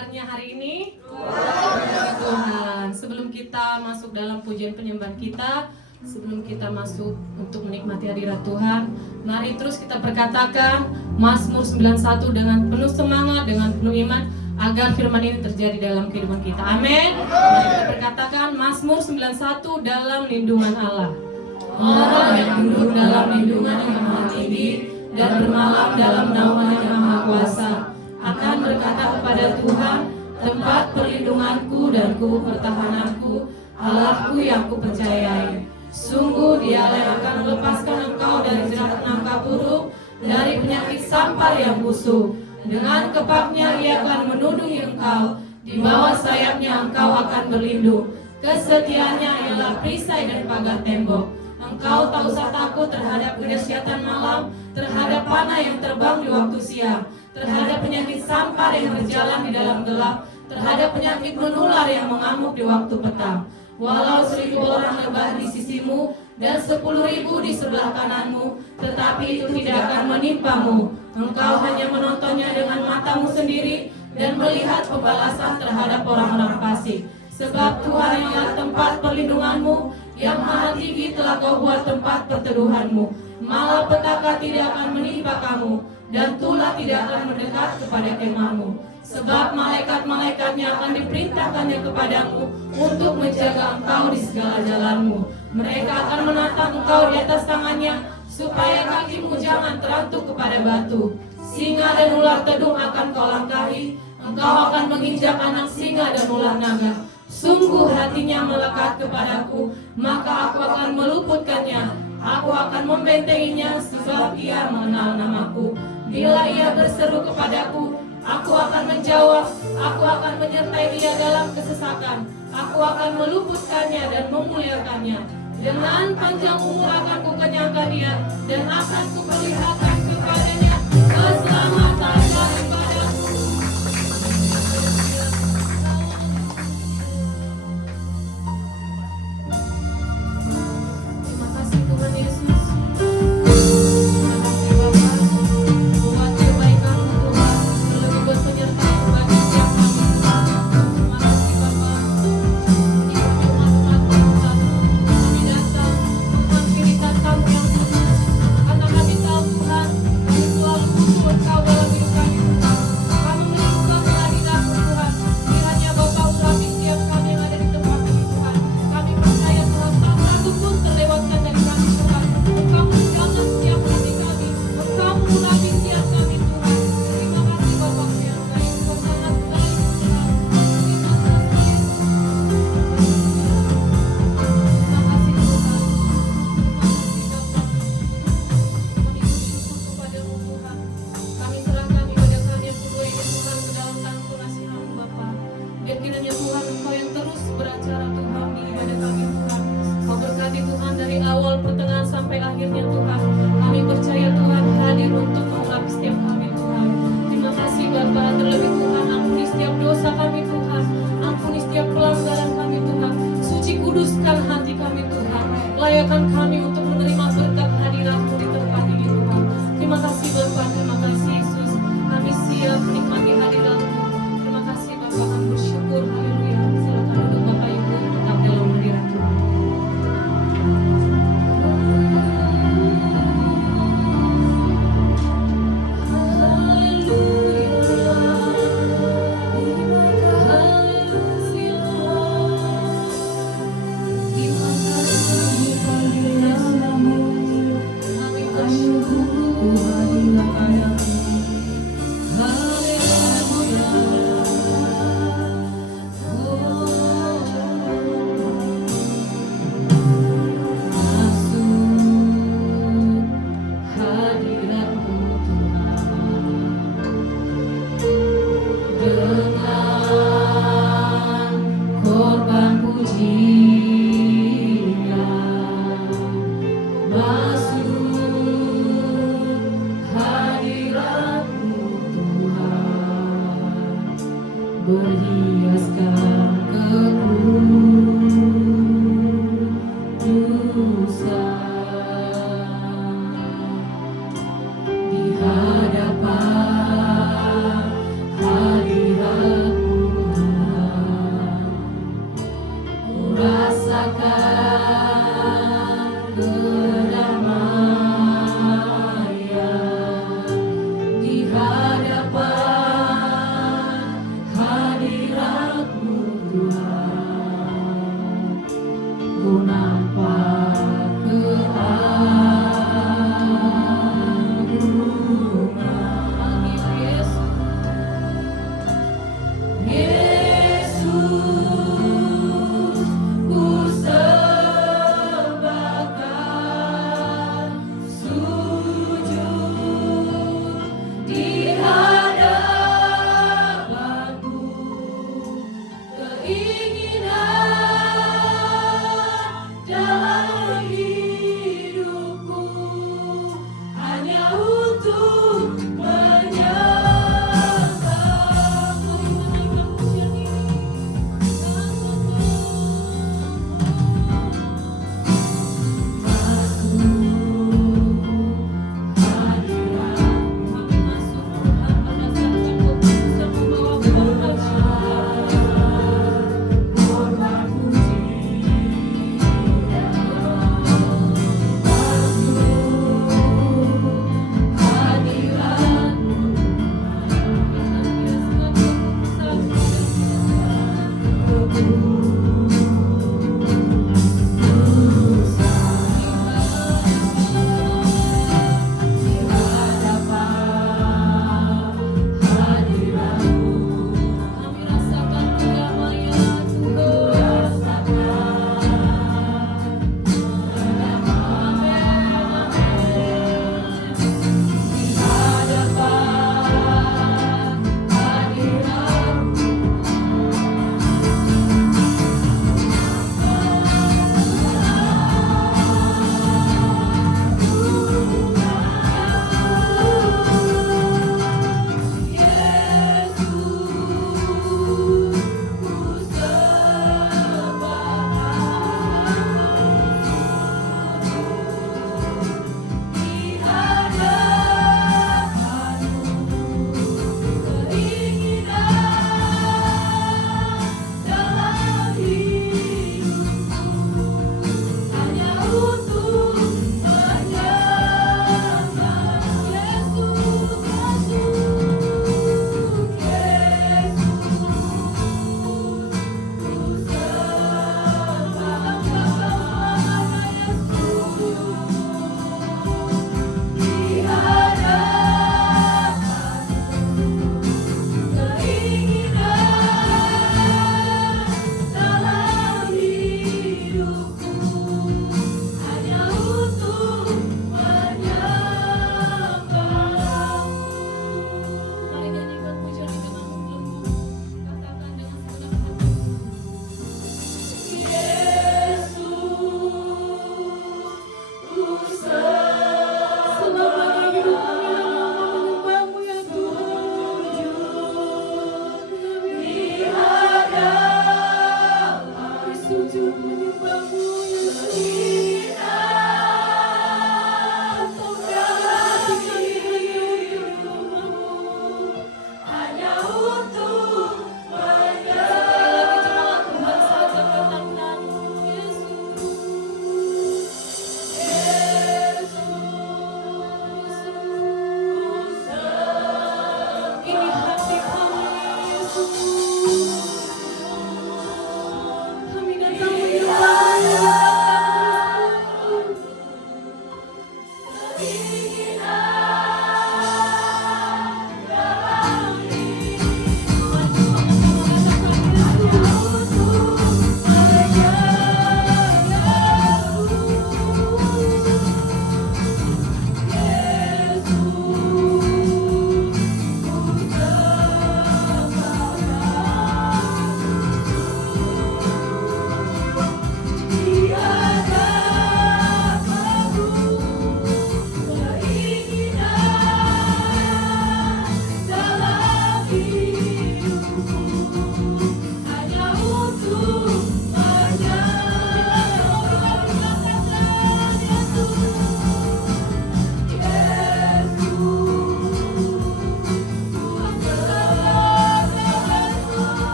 kabarnya hari ini? Tuhan, sebelum kita masuk dalam pujian penyembahan kita, sebelum kita masuk untuk menikmati hadirat Tuhan, mari terus kita perkatakan Mazmur 91 dengan penuh semangat, dengan penuh iman, agar firman ini terjadi dalam kehidupan kita. Amin. Mari kita perkatakan Mazmur 91 dalam lindungan Allah. Orang yang duduk dalam lindungan yang maha tinggi dan bermalam dalam naungan yang maha kuasa akan berkata kepada Tuhan, tempat perlindunganku dan pertahananku, Allahku yang kupercayai. Sungguh Dialah yang akan melepaskan engkau dari jerat nangka burung, dari penyakit sampar yang busuk. Dengan kepaknya Ia akan menudungi engkau, di bawah sayapnya engkau akan berlindung. Kesetiaannya ialah perisai dan pagar tembok. Engkau tak usah takut terhadap kedahsyatan malam, terhadap panah yang terbang di waktu siang, terhadap penyakit sampar yang berjalan di dalam gelap, terhadap penyakit menular yang mengamuk di waktu petang. Walau 1000 orang lebah di sisimu dan 10.000 di sebelah kananmu, tetapi itu tidak akan menimpamu. Engkau hanya menontonnya dengan matamu sendiri dan melihat pembalasan terhadap orang-orang fasik. Sebab Tuhan adalah tempat perlindunganmu, yang maha tinggi telah kau buat tempat perteduhanmu. Malapetaka tidak akan menimpa kamu, dan tulah tidak akan mendekat kepada kemahmu. Sebab malaikat-malaikatnya akan diperintahkannya kepadamu untuk menjaga engkau di segala jalanmu. Mereka akan menatang engkau di atas tangannya, supaya kakimu jangan terantuk kepada batu. Singa dan ular tedung akan kau langkahi, engkau akan menginjak anak singa dan ular naga. Sungguh hatinya melekat kepadaku, maka aku akan meluputkannya. Aku akan membentenginya, sebab ia mengenal namaku. Bila ia berseru kepadaku, aku akan menjawab. Aku akan menyertai dia dalam kesesakan. Aku akan meluputkannya dan memuliakannya. Dengan panjang umur akan kukenyangkan dia, dan akan kuperlihatkan kepadanya keselamatan daripadaku. Terima kasih Tuhan Yesus. Terima kasih Bapa, buat kebaikan-Mu Tuhan, terlebih buat penyertaan bagi setiap kami Tuhan. Terima kasih Bapa, di umat-umat Tuhan, kami datang menghampiri Tamu yang kudus, karena kami tahu Tuhan, kami selalu butuh Engkau dalam hidup kami Tuhan. Kami merindukan kehadiran-Mu Tuhan. Kiranya Bapa urapi setiap kami yang ada di tempat ini Tuhan. Kami percaya Tuhan, tak satu pun terlewatkan dari kami Tuhan. Engkau menjaga setiap hati kami, Engkau mengurapi setiap kami Tuhan. Terima kasih Bapa yang baik, Engkau sangat baik Tuhan. Terima kasih. Terima kasih Tuhan. Terima kasih Bapa. Kami bersyukur kepada-Mu Tuhan. Kami serahkan ibadah kami yang kedua ini Tuhan ke dalam tangan kasih-Mu Bapa. Biar kiranya Tuhan Engkau yang terus beracara Tuhan di ibadah kami Tuhan. Kau berkati Tuhan dari awal pertengahan sampai akhirnya Tuhan. Kami percaya Tuhan hadir untuk mengurapi setiap kami Tuhan. Terima kasih Bapa, terlebih Tuhan ampuni setiap dosa kami Tuhan. Ampuni setiap pelanggaran kami Tuhan. Suci kuduskan hati kami Tuhan. Layakan kami untuk menerima berkat hadirat-Mu di tempat ini Tuhan. Terima kasih Bapa, terima kasih Yesus. Kami siap menikmati hadirat-Mu. Terima kasih Bapa, kami bersyukur. Haleluya. Silakan duduk Bapak Ibu, tetap dalam hadirat Tuhan. Di hadapan hadirat-Mu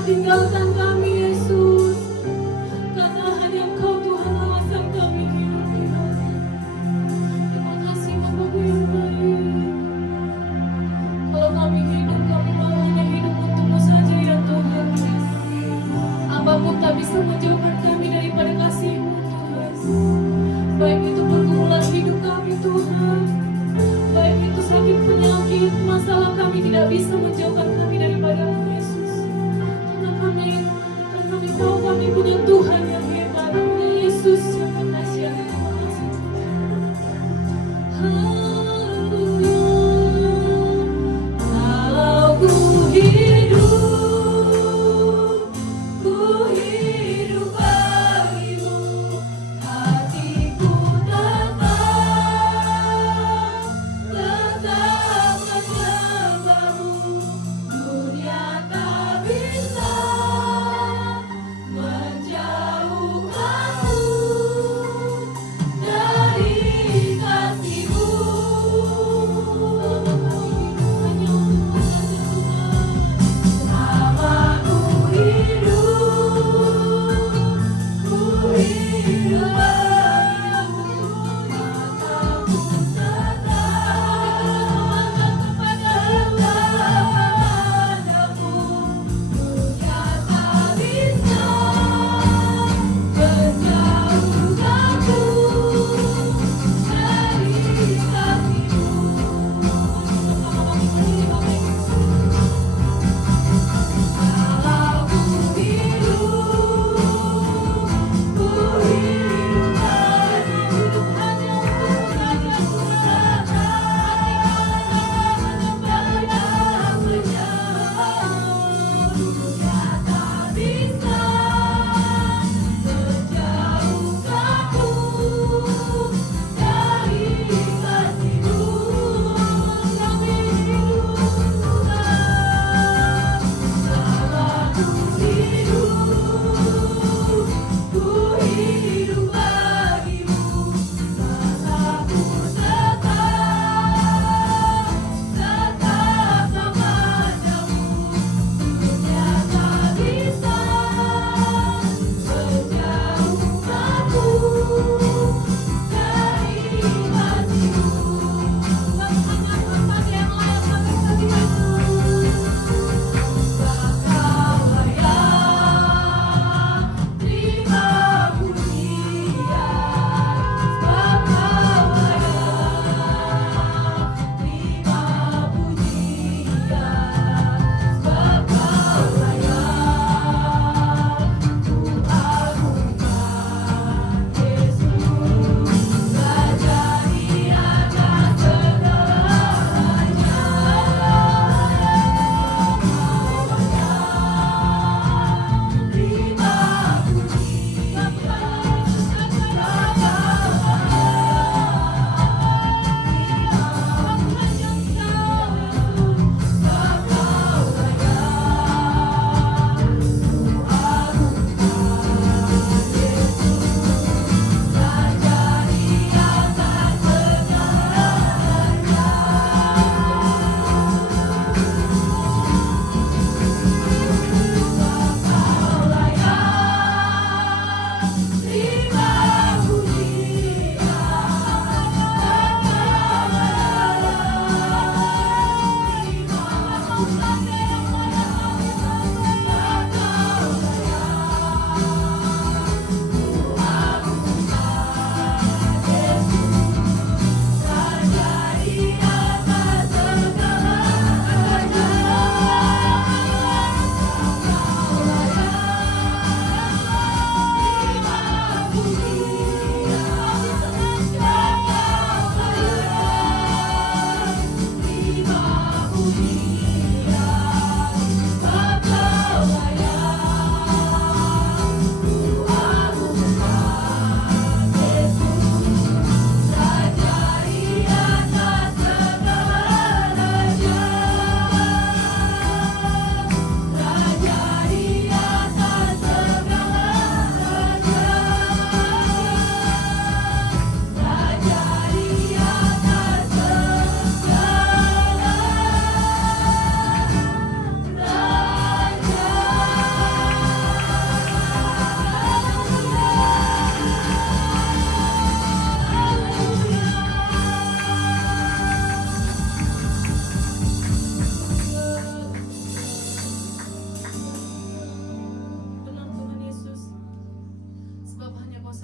pernah tinggalkan kami Yesus. Karena hanya Engkau Tuhan alasan kami hidup Tuhan. Terima kasih Bapa yang baik. Kalau kami hidup, kami mau hanya hidup untuk-Mu saja ya Tuhan. Apapun tak bisa menjauhkan kami daripada kasih-Mu Tuhan. Baik itu pergumulan hidup kami Tuhan, baik itu sakit penyakit, masalah kami tidak bisa menjauhkan kami daripada Yesus. Karena kami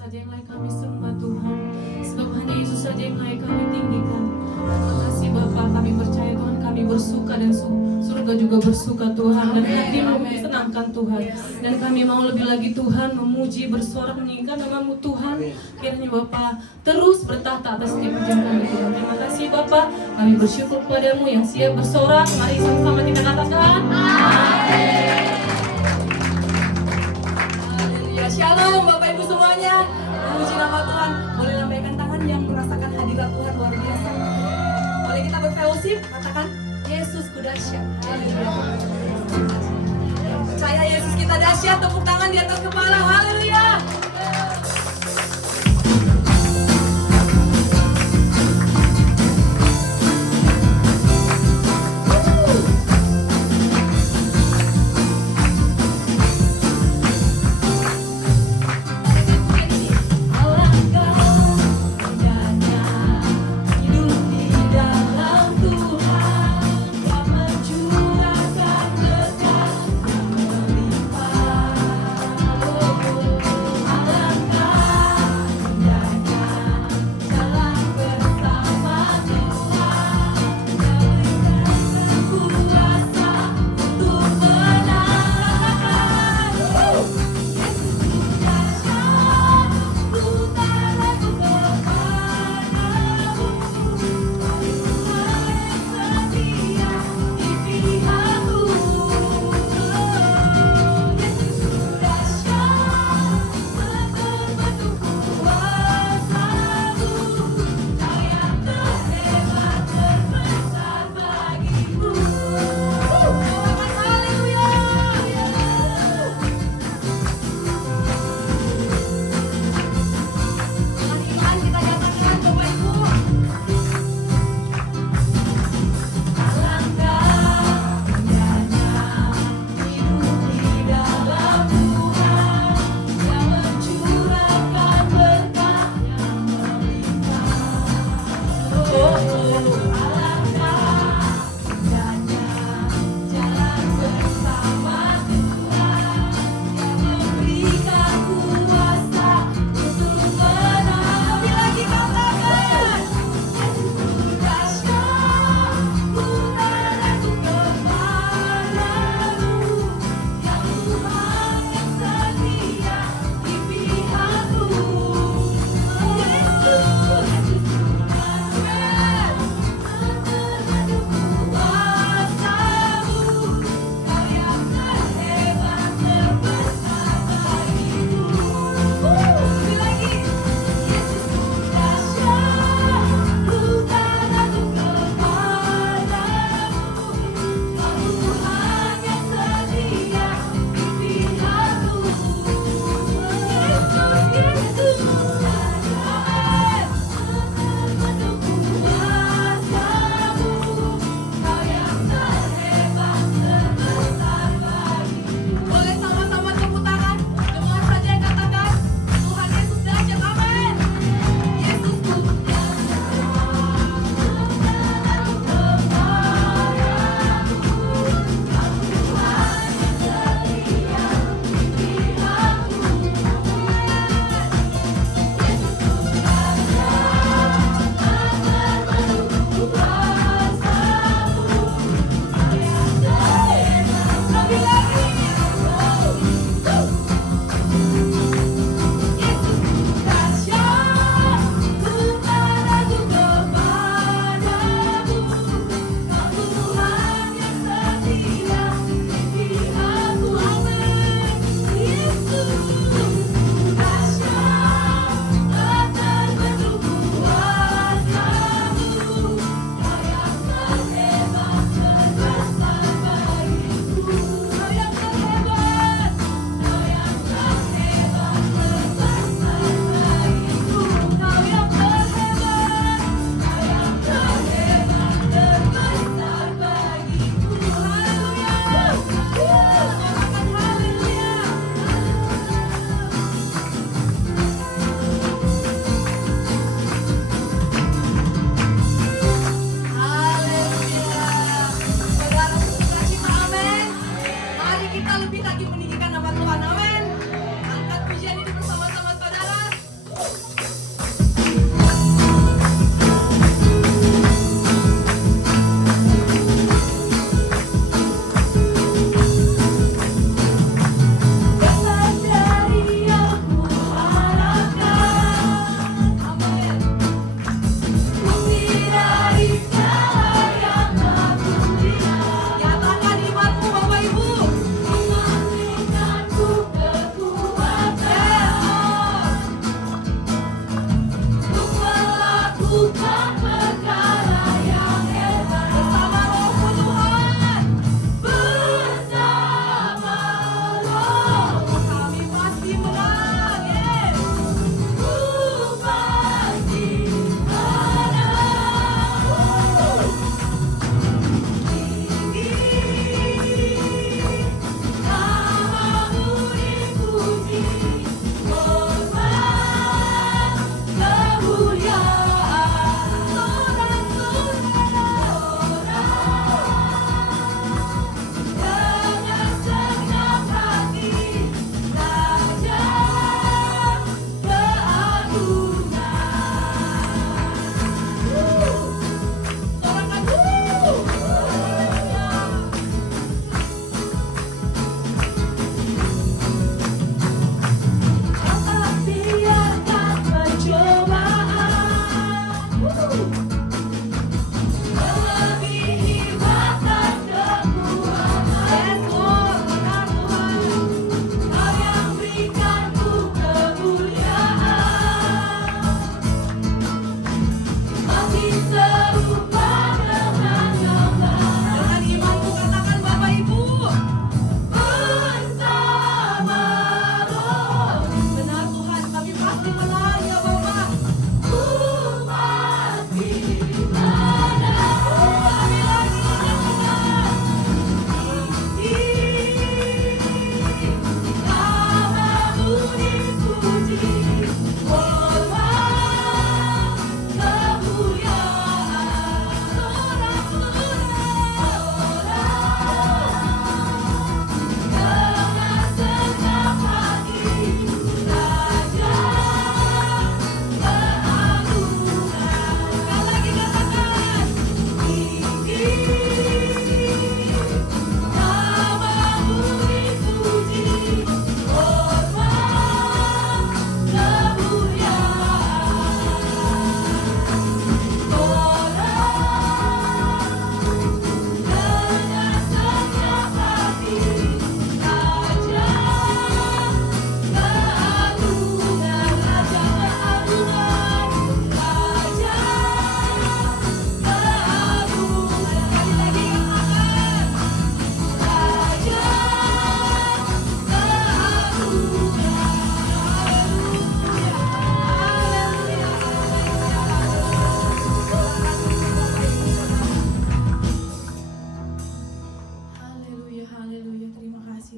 saja yang layak kami sembah Tuhan. Sebab hanya Yesus saja yang layak kami tinggikan. Terima kasih Bapa, kami percaya Tuhan, kami bersuka dan surga juga bersuka Tuhan. Dan hatimu senangkan Tuhan. Dan kami mau lebih lagi Tuhan memuji, bersorak, meninggikan nama-Mu Tuhan. Kiranya Bapa terus bertahta atas setiap pujian kami Tuhan. Terima kasih Bapa, kami bersyukur padamu yang siap bersorak. Mari sama-sama kita katakan amin. Haleluya. Shalom Bapak Ibu semuanya. Memuji nama Tuhan. Boleh lambaikan tangan yang merasakan hadirat Tuhan luar biasa. Boleh kita berfellowship, katakan Yesus ku dahsyat. Haleluya. Percaya Yesus kita dahsyat, tepuk tangan di atas kepala. Haleluya.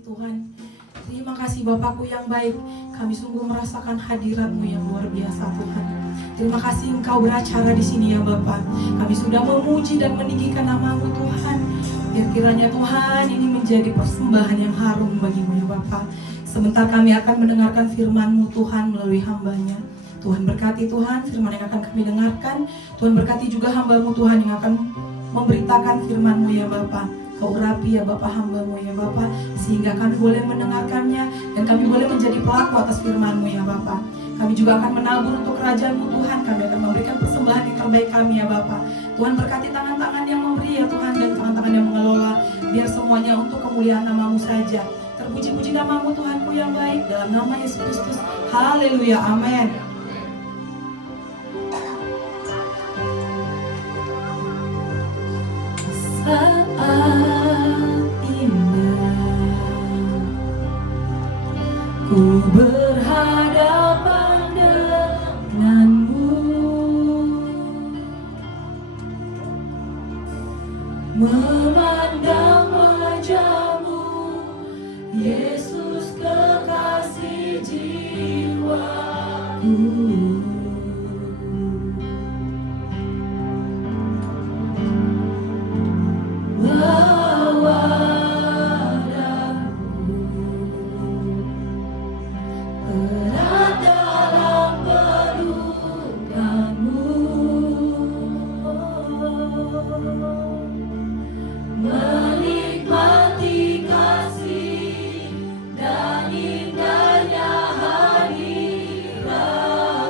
Tuhan. Terima kasih Bapakku yang baik. Kami sungguh merasakan hadirat-Mu yang luar biasa Tuhan. Terima kasih Engkau beracara di sini ya Bapak. Kami sudah memuji dan meninggikan nama-Mu Tuhan. Biar kiranya Tuhan ini menjadi persembahan yang harum bagi-Mu ya Bapak. Sebentar kami akan mendengarkan firman-Mu Tuhan melalui hamba-Nya. Tuhan berkati Tuhan firman yang akan kami dengarkan. Tuhan berkati juga hamba-Mu Tuhan yang akan memberitakan firman-Mu ya Bapak. Kau urapi ya Bapak hamba-Mu ya Bapak, sehingga kami boleh mendengarkannya dan kami boleh menjadi pelaku atas firman-Mu ya Bapak. Kami juga akan menabur untuk kerajaan-Mu Tuhan. Kami akan memberikan persembahan yang terbaik kami ya Bapak. Tuhan berkati tangan-tangan yang memberi ya Tuhan dan tangan-tangan yang mengelola. Biar semuanya untuk kemuliaan nama-Mu saja. Terpuji-puji nama-Mu Tuhanku yang baik. Dalam nama Yesus Kristus. Haleluya. Amin. Saat indah ku berhadapan denganmu, memandang wajah-Mu, Yesus kekasih jiwaku. Hadirat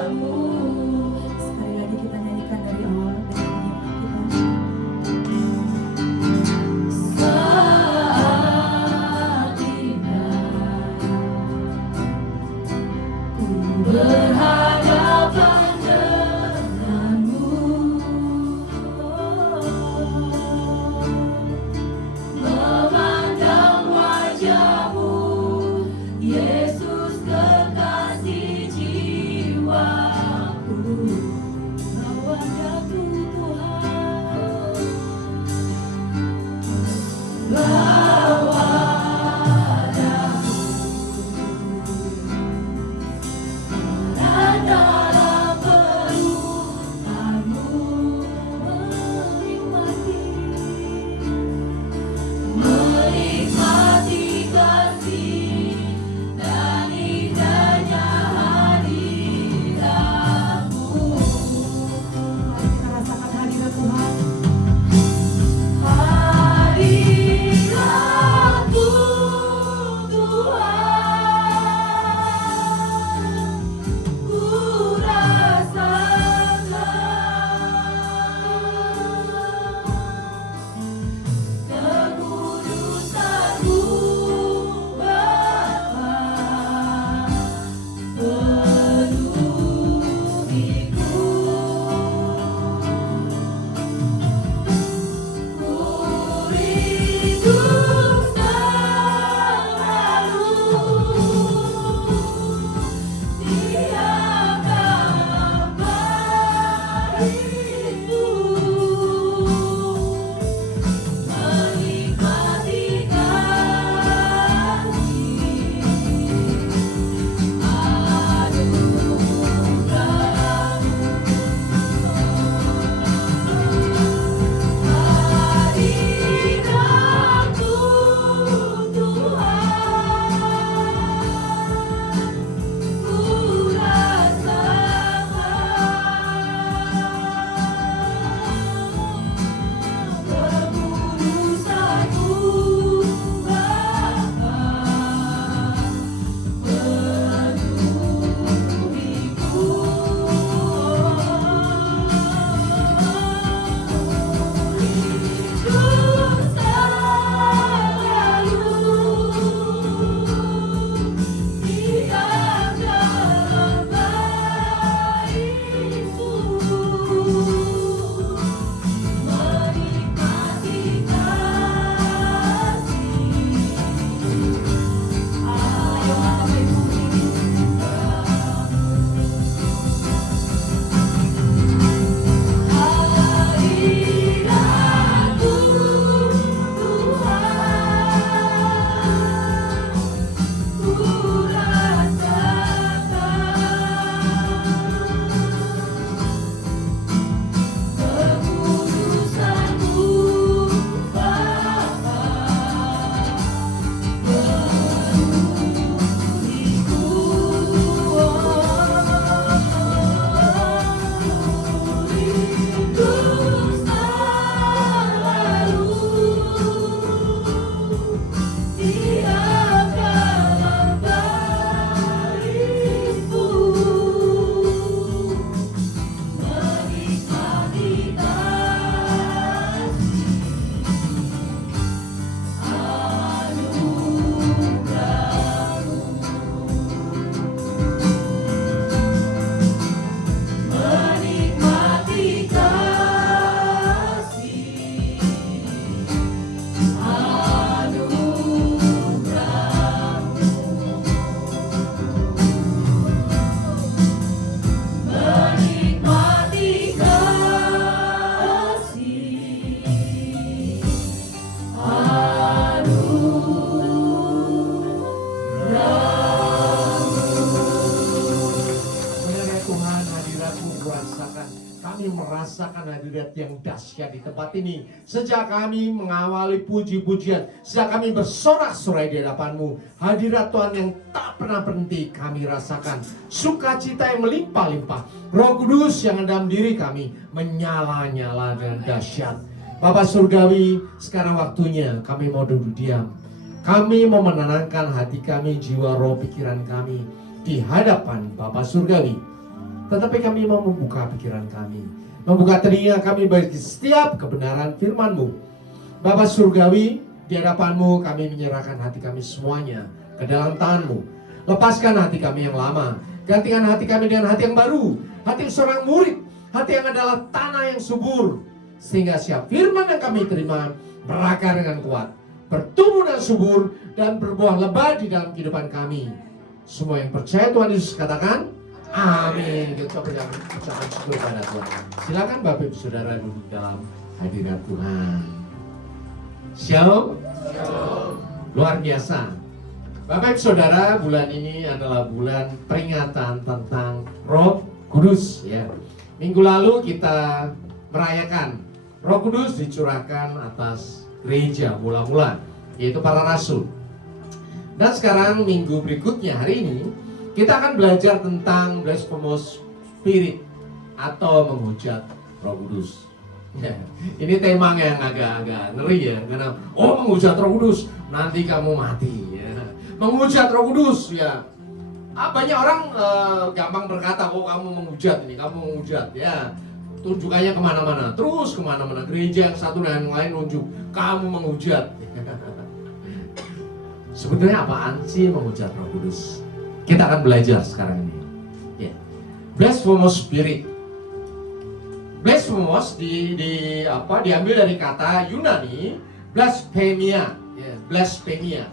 merasakan hadirat yang dahsyat di tempat ini. Sejak kami mengawali puji-pujian, sejak kami bersorak-sorai di hadapan-Mu, hadirat Tuhan yang tak pernah berhenti kami rasakan. Sukacita yang melimpah-limpah. Roh Kudus yang ada dalam diri kami menyala-nyala dengan dahsyat. Bapa Surgawi, sekarang waktunya kami mau duduk diam. Kami mau menenangkan hati kami, jiwa, roh, pikiran kami di hadapan Bapa Surgawi. Tetapi kami mau membuka pikiran kami, membuka telinga kami bagi setiap kebenaran firman-Mu. Bapa Surgawi, di hadapan-Mu kami menyerahkan hati kami semuanya ke dalam tangan-Mu. Lepaskan hati kami yang lama, gantikan hati kami dengan hati yang baru, hati seorang murid, hati yang adalah tanah yang subur, sehingga siap firman yang kami terima berakar dengan kuat, bertumbuh dan subur, dan berbuah lebat di dalam kehidupan kami. Semua yang percaya Tuhan Yesus katakan amin. Kita ucapkan syukur pada Tuhan. Silakan Bapak Ibu Saudara duduk dalam hadirat Tuhan. Shalom. Luar biasa. Bapak Ibu Saudara, bulan ini adalah bulan peringatan tentang Roh Kudus, ya. Minggu lalu kita merayakan Roh Kudus dicurahkan atas gereja mula-mula, yaitu para rasul. Dan sekarang minggu berikutnya, hari ini kita akan belajar tentang blasphemous spirit atau menghujat Roh Kudus. Ini tema yang agak-agak ngeri ya, karena menghujat Roh Kudus nanti kamu mati ya. Menghujat Roh Kudus ya. Banyak orang gampang berkata, kamu menghujat ini, kamu menghujat ya. Tunjukannya kemana-mana, terus kemana-mana. Gereja yang satu dan yang lain nunjuk, kamu menghujat. Sebenarnya apaan sih menghujat Roh Kudus? Kita akan belajar sekarang ini. Ya. Blasphemous spirit. Blasphemous diambil dari kata Yunani blasphemia. Ya, blasphemia.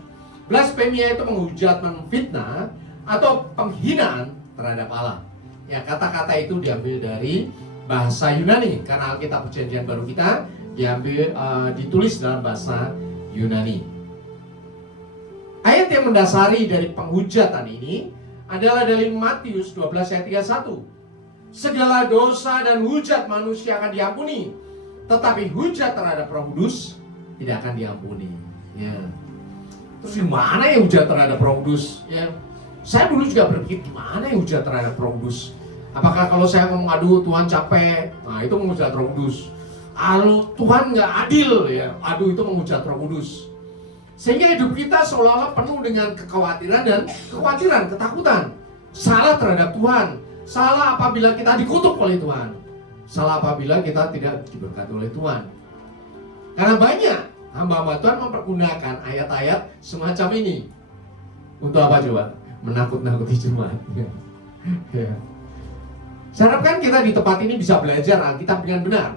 Blasphemia itu menghujat, menfitnah atau penghinaan terhadap Allah. Ya, kata-kata itu diambil dari bahasa Yunani karena Alkitab Perjanjian Baru kita ditulis dalam bahasa Yunani. Ayat yang mendasari dari penghujatan ini adalah dari Matius 12 ayat 31. Segala dosa dan hujat manusia akan diampuni, tetapi hujat terhadap Roh Kudus tidak akan diampuni. Ya. Terus gimana ya hujat terhadap Roh Kudus? Ya. Saya dulu juga berpikir gimana ya hujat terhadap Roh Kudus? Apakah kalau saya ngomong aduh Tuhan capek, nah itu menghujat Roh Kudus. Tuhan nggak adil ya, aduh itu menghujat Roh Kudus. Sehingga hidup kita seolah-olah penuh dengan kekhawatiran, ketakutan. Salah terhadap Tuhan. Salah apabila kita dikutuk oleh Tuhan. Salah apabila kita tidak diberkati oleh Tuhan. Karena banyak hamba-hamba Tuhan mempergunakan ayat-ayat semacam ini. Untuk apa coba? Menakut-nakuti jemaat. Ya. Saya harapkan kita di tempat ini bisa belajar Alkitab dengan benar.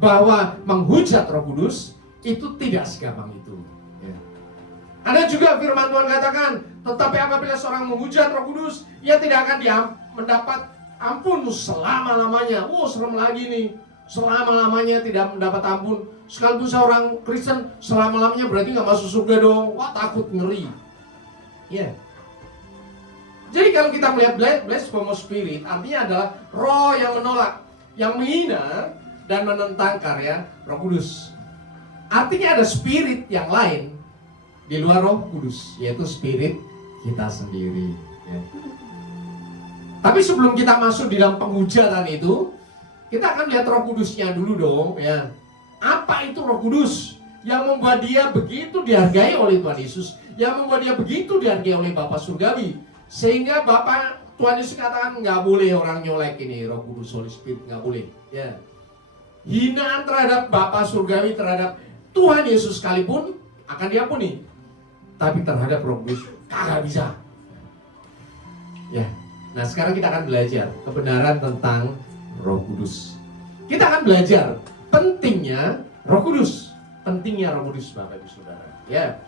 Bahwa menghujat Roh Kudus itu tidak segampang itu. Ada juga firman Tuhan katakan, tetapi apabila seorang menghujat Roh Kudus, ia tidak akan mendapat ampun selama-lamanya. Serem lagi nih. Selama-lamanya tidak mendapat ampun. Sekalipun seorang Kristen selama-lamanya berarti nggak masuk surga dong. Wah, takut, ngeri. Ya. Jadi kalau kita melihat blasphemous spirit, artinya adalah roh yang menolak, yang menghina dan menentang karya Roh Kudus. Artinya ada spirit yang lain di luar Roh Kudus, yaitu spirit kita sendiri ya. Tapi sebelum kita masuk di dalam penghujatan itu, kita akan lihat Roh Kudusnya dulu dong ya. Apa itu Roh Kudus yang membuat dia begitu dihargai oleh Tuhan Yesus, yang membuat dia begitu dihargai oleh Bapa Surgawi, sehingga Bapa Tuhan Yesus katakan nggak boleh orang nyolek ini Roh Kudus, Holy Spirit, nggak boleh ya. Hinaan terhadap Bapa Surgawi, terhadap Tuhan Yesus sekalipun akan diampuni, tapi terhadap Roh Kudus kagak bisa. Ya. Nah, sekarang kita akan belajar kebenaran tentang Roh Kudus. Kita akan belajar pentingnya Roh Kudus. Pentingnya Roh Kudus, Bapak Ibu Saudara. Ya.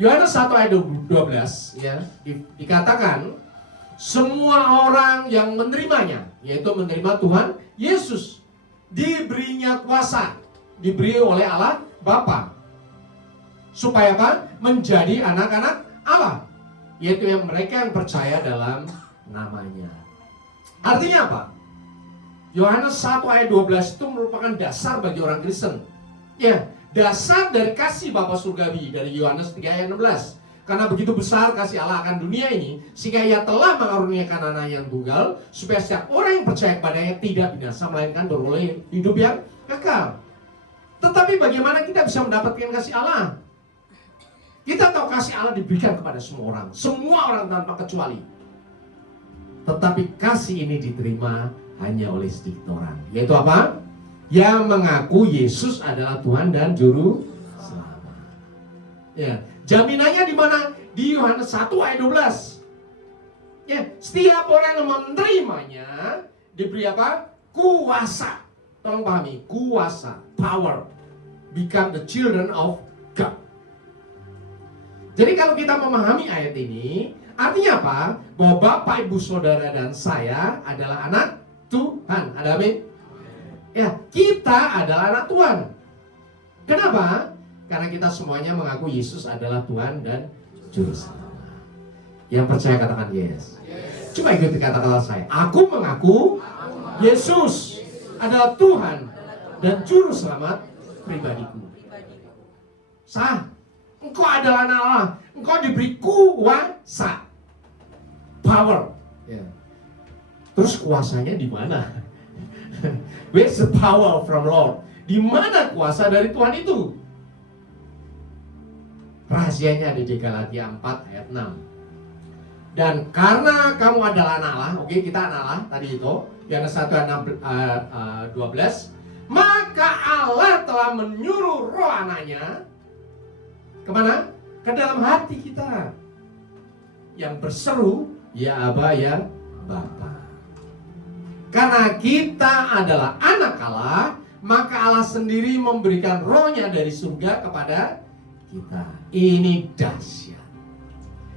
Yohanes 1 ayat 12 ya, dikatakan semua orang yang menerimanya, yaitu menerima Tuhan Yesus, diberinya kuasa, diberi oleh Allah Bapa. Supaya apa? Menjadi anak-anak Allah, yaitu yang mereka yang percaya dalam namanya. Artinya apa? Yohanes 1 ayat 12 itu merupakan dasar bagi orang Kristen. Ya, dasar dari kasih Bapa surgawi dari Yohanes 3 ayat 16. Karena begitu besar kasih Allah akan dunia ini, sehingga Ia telah mengaruniakan Anaknya yang tunggal, supaya setiap orang yang percaya kepadanya tidak binasa, melainkan beroleh hidup yang kekal. Tetapi bagaimana kita bisa mendapatkan kasih Allah? Kita tahu kasih Allah diberikan kepada semua orang tanpa kecuali. Tetapi kasih ini diterima hanya oleh sedikit orang. Yaitu apa? Yang mengaku Yesus adalah Tuhan dan Juru Selamat. Ya, jaminannya di mana? Di Yohanes 1 ayat 12. Ya, setiap orang yang menerimanya diberi apa? Kuasa. Tolong pahami, kuasa, power, become the children of God. Jadi kalau kita memahami ayat ini, artinya apa? Bahwa Bapak, Ibu, Saudara, dan saya adalah anak Tuhan. Ada amin? Ya, kita adalah anak Tuhan. Kenapa? Karena kita semuanya mengaku Yesus adalah Tuhan dan Juru Selamat. Yang percaya katakan yes. Coba ikuti kata-kata saya. Aku mengaku Yesus adalah Tuhan dan Juru Selamat pribadiku. Sah. Engkau adalah anak Allah. Engkau diberi kuasa, power. Ya. Terus kuasanya di mana? Where's the power from Lord? Di mana kuasa dari Tuhan itu? Rahasianya ada di Galatia 4 ayat 6. Dan karena kamu adalah anak Allah, oke, kita anak Allah tadi itu, Yohanes 1 ayat 12, maka Allah telah menyuruh roh anaknya kemana? Ke dalam hati kita, yang berseru, ya Aba, ya Bapa. Karena kita adalah anak Allah, maka Allah sendiri memberikan rohnya dari surga kepada kita. Ini dahsyat,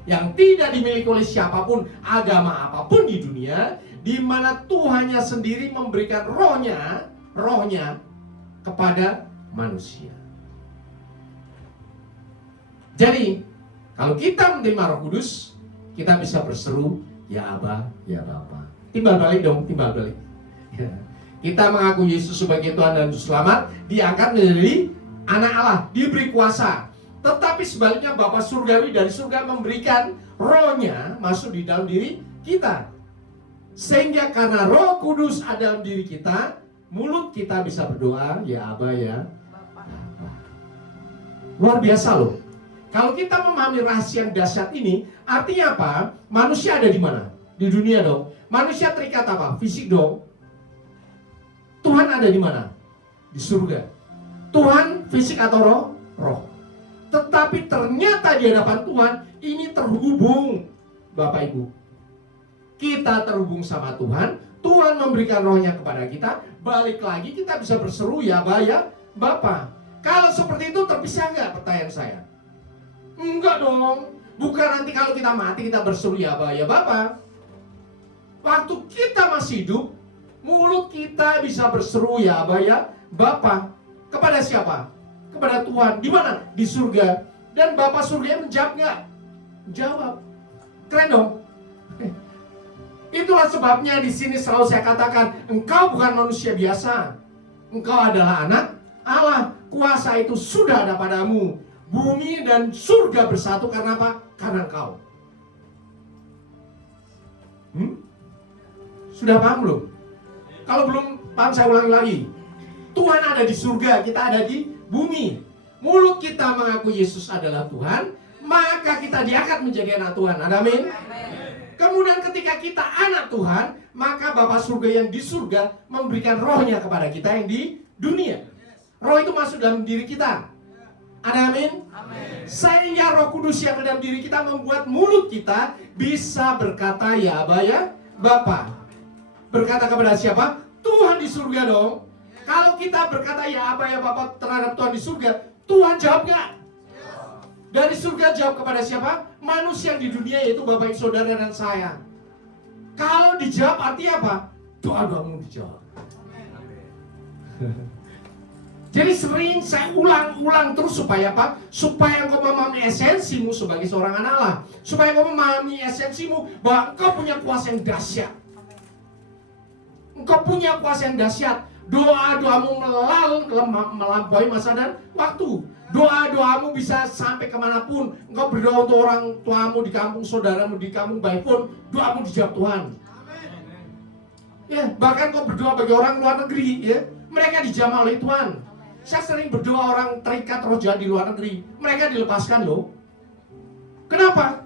yang tidak dimiliki oleh siapapun, agama apapun di dunia, di mana Tuhannya sendiri memberikan rohnya kepada manusia. Jadi, kalau kita menerima Roh Kudus, kita bisa berseru, ya Aba, ya Bapa. Timbal balik dong, timbal balik. Ya. Kita mengaku Yesus sebagai Tuhan dan Juru Selamat, diangkat menjadi anak Allah, diberi kuasa. Tetapi sebaliknya Bapa surgawi dari surga memberikan rohnya masuk di dalam diri kita. Sehingga karena Roh Kudus ada dalam diri kita, mulut kita bisa berdoa, ya Aba, ya Bapa. Luar biasa loh. Kalau kita memahami rahasia yang dahsyat ini, artinya apa? Manusia ada di mana? Di dunia dong. Manusia terikat apa? Fisik dong. Tuhan ada di mana? Di surga. Tuhan fisik atau roh? Roh. Tetapi ternyata di hadapan Tuhan ini terhubung, Bapak Ibu. Kita terhubung sama Tuhan, Tuhan memberikan rohnya kepada kita, balik lagi kita bisa berseru, ya Aba, ya Bapa. Kalau seperti itu terpisah nggak, pertanyaan saya? Enggak dong. Bukan nanti kalau kita mati kita berseru, ya Aba, ya Bapa. Waktu kita masih hidup, mulut kita bisa berseru, ya Aba, ya Bapa. Kepada siapa? Kepada Tuhan. Di mana? Di surga. Dan Bapa surga menjawab nggak? Jawab. Keren dong. Itulah sebabnya di sini selalu saya katakan, engkau bukan manusia biasa. Engkau adalah anak Allah. Kuasa itu sudah ada padamu. Bumi dan surga bersatu karena apa? Karena engkau. Sudah paham belum? Kalau belum paham saya ulangi lagi. Tuhan ada di surga, kita ada di bumi. Mulut kita mengaku Yesus adalah Tuhan, maka kita diangkat menjadi anak Tuhan. Ada amin? Kemudian ketika kita anak Tuhan, maka Bapa surga yang di surga memberikan rohnya kepada kita yang di dunia. Roh itu masuk dalam diri kita. Ada amin? Sehingga Roh Kudus yang dalam diri kita membuat mulut kita bisa berkata, ya Aba, ya Bapa. Berkata kepada siapa? Tuhan di surga dong. Kalau kita berkata ya Aba, ya Bapa terhadap Tuhan di surga, Tuhan jawab nggak? Dari surga jawab kepada siapa? Manusia di dunia, yaitu Bapak, Ibu, Saudara, dan saya. Kalau dijawab artinya apa? Doa-doamu dijawab. Jadi sering saya ulang-ulang terus supaya apa? Supaya engkau memahami esensimu sebagai seorang anak Allah. Supaya engkau memahami esensimu bahwa engkau punya kuasa yang dahsyat. Engkau punya kuasa yang dahsyat. Doa-doamu melampaui masa dan waktu. Doa-doamu bisa sampai kemanapun. Engkau berdoa untuk orang tuamu di kampung, saudaramu di kampung, by phone, doamu dijawab Tuhan. Ya, bahkan kau berdoa bagi orang luar negeri, ya, mereka dijamah oleh Tuhan. Saya sering berdoa orang terikat roh jahat di luar negeri, mereka dilepaskan loh. Kenapa?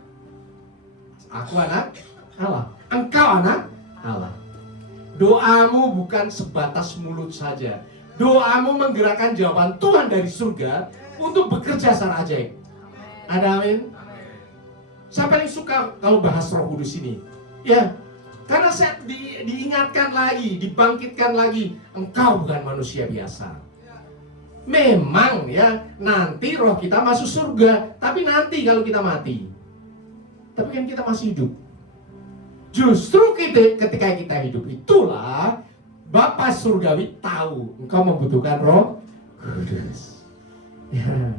Aku anak Allah, engkau anak Allah. Doamu bukan sebatas mulut saja. Doamu menggerakkan jawaban Tuhan dari surga untuk bekerja secara ajaib. Ada amin? Saya paling suka kalau bahas Roh Kudus ini. Ya, karena saya diingatkan lagi, dibangkitkan lagi, engkau bukan manusia biasa. Memang ya, nanti roh kita masuk surga, tapi nanti kalau kita mati. Tapi kan kita masih hidup. Justru ketika kita hidup itulah Bapa Surgawi tahu engkau membutuhkan Roh Kudus. Ya.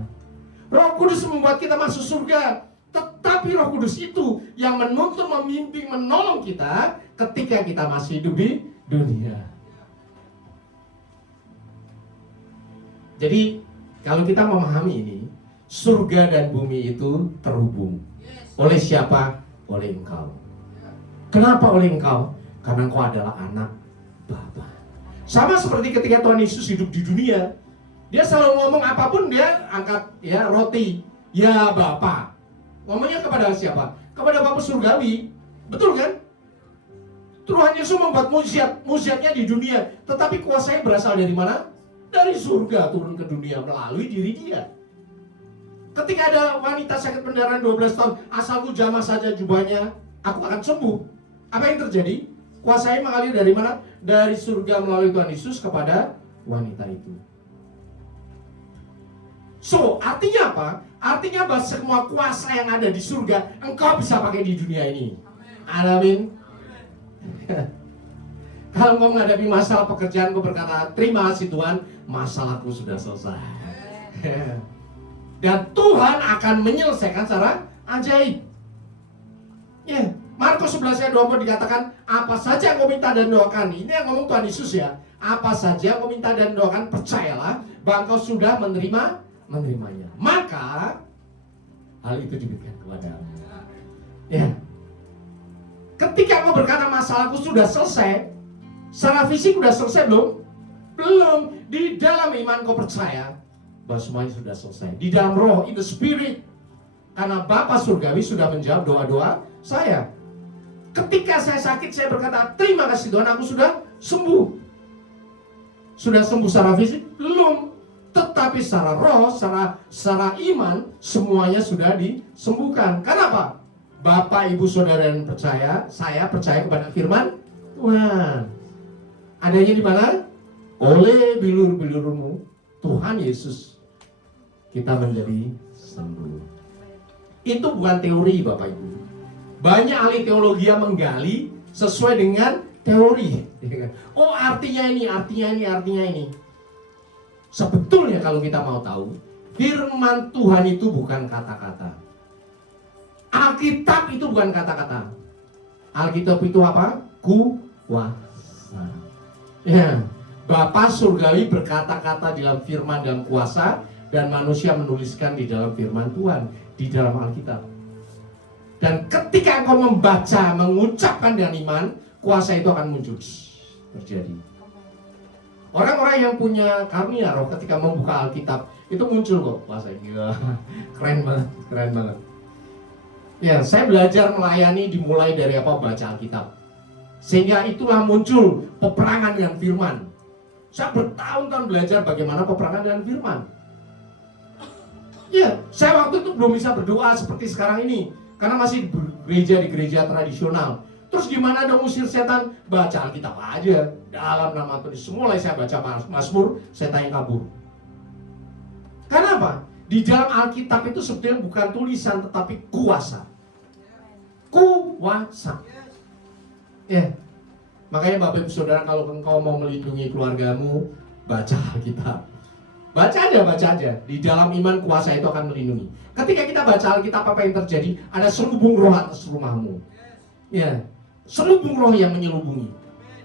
Roh Kudus membuat kita masuk surga. Tetapi Roh Kudus itu yang menuntun, memimpin, menolong kita ketika kita masih hidup di dunia. Jadi kalau kita memahami ini, surga dan bumi itu terhubung. Oleh siapa? Oleh engkau. Kenapa oleh engkau? Karena engkau adalah anak Bapa. Sama seperti ketika Tuhan Yesus hidup di dunia, dia selalu ngomong apapun dia angkat ya roti, ya Bapa. Ngomongnya kepada siapa? Kepada Bapa Surgawi. Betul kan? Tuhan Yesus membuat mujizatnya di dunia, tetapi kuasanya berasal dari mana? Dari surga turun ke dunia melalui diri dia. Ketika ada wanita sakit pendarahan 12 tahun, asalku jamah saja jubahnya, aku akan sembuh. Apa yang terjadi? Kuasanya mengalir dari mana? Dari surga melalui Tuhan Yesus kepada wanita itu. So, artinya apa? Artinya bahwa semua kuasa yang ada di surga engkau bisa pakai di dunia ini. Amin. Kalau engkau menghadapi masalah pekerjaan, engkau berkata, terima kasih Tuhan, masalahku sudah selesai. Dan Tuhan akan menyelesaikan secara ajaib. Ya, Markus 11 ayat 24 dikatakan, apa saja yang kau minta dan doakan. Ini yang ngomong Tuhan Yesus ya. Apa saja yang kau minta dan doakan, percayalah bahwa engkau sudah menerimanya. Maka hal itu diberikan kepadamu. Ya. Ketika kau berkata masalahku sudah selesai, secara fisik sudah selesai belum? Belum. Di dalam iman kau percaya bahwa semuanya sudah selesai. Di dalam roh, in the spirit. Karena Bapa Surgawi sudah menjawab doa-doa saya. Ketika saya sakit, saya berkata, terima kasih Tuhan, aku sudah sembuh. Sudah sembuh secara fisik? Belum. Tetapi secara roh, secara iman, semuanya sudah disembuhkan. Kenapa? Bapak, Ibu, Saudara yang percaya, saya percaya kepada firman Tuhan. Adanya di mana? Oleh bilur-bilurmu, Tuhan Yesus, kita menjadi sembuh. Itu bukan teori Bapak Ibu. Banyak ahli teologi yang menggali sesuai dengan teori. Oh artinya ini. Sebetulnya kalau kita mau tahu, firman Tuhan itu bukan kata-kata. Alkitab itu bukan kata-kata. Alkitab itu apa? Kuasa. Ya, Bapa Surgawi berkata-kata dalam firman dan kuasa, dan manusia menuliskan di dalam firman Tuhan, di dalam Alkitab. Dan ketika engkau membaca, mengucapkan dengan iman, kuasa itu akan muncul. Terjadi. Orang-orang yang punya karunia roh ketika membuka Alkitab, itu muncul kok kuasa. Gila. Keren banget. Ya, saya belajar melayani dimulai dari apa? Baca Alkitab. Sehingga itulah muncul peperangan dengan firman. Saya bertahun-tahun belajar bagaimana peperangan dengan firman. Ya, saya waktu itu belum bisa berdoa seperti sekarang ini. Karena masih di gereja tradisional. Terus gimana dong usir setan? Baca Alkitab aja. Dalam nama Tuhan Yesus. Mulai saya baca Mazmur, setannya kabur. Kenapa? Di dalam Alkitab itu sebetulnya bukan tulisan, tetapi kuasa. Kuasa. Ya. Makanya Bapak Ibu Saudara, kalau engkau mau melindungi keluargamu, baca Alkitab. Baca aja. Di dalam iman kuasa itu akan melindungi. Ketika kita baca Alkitab, apa yang terjadi? Ada selubung roh atas rumahmu. Ya, selubung roh yang menyelubungi.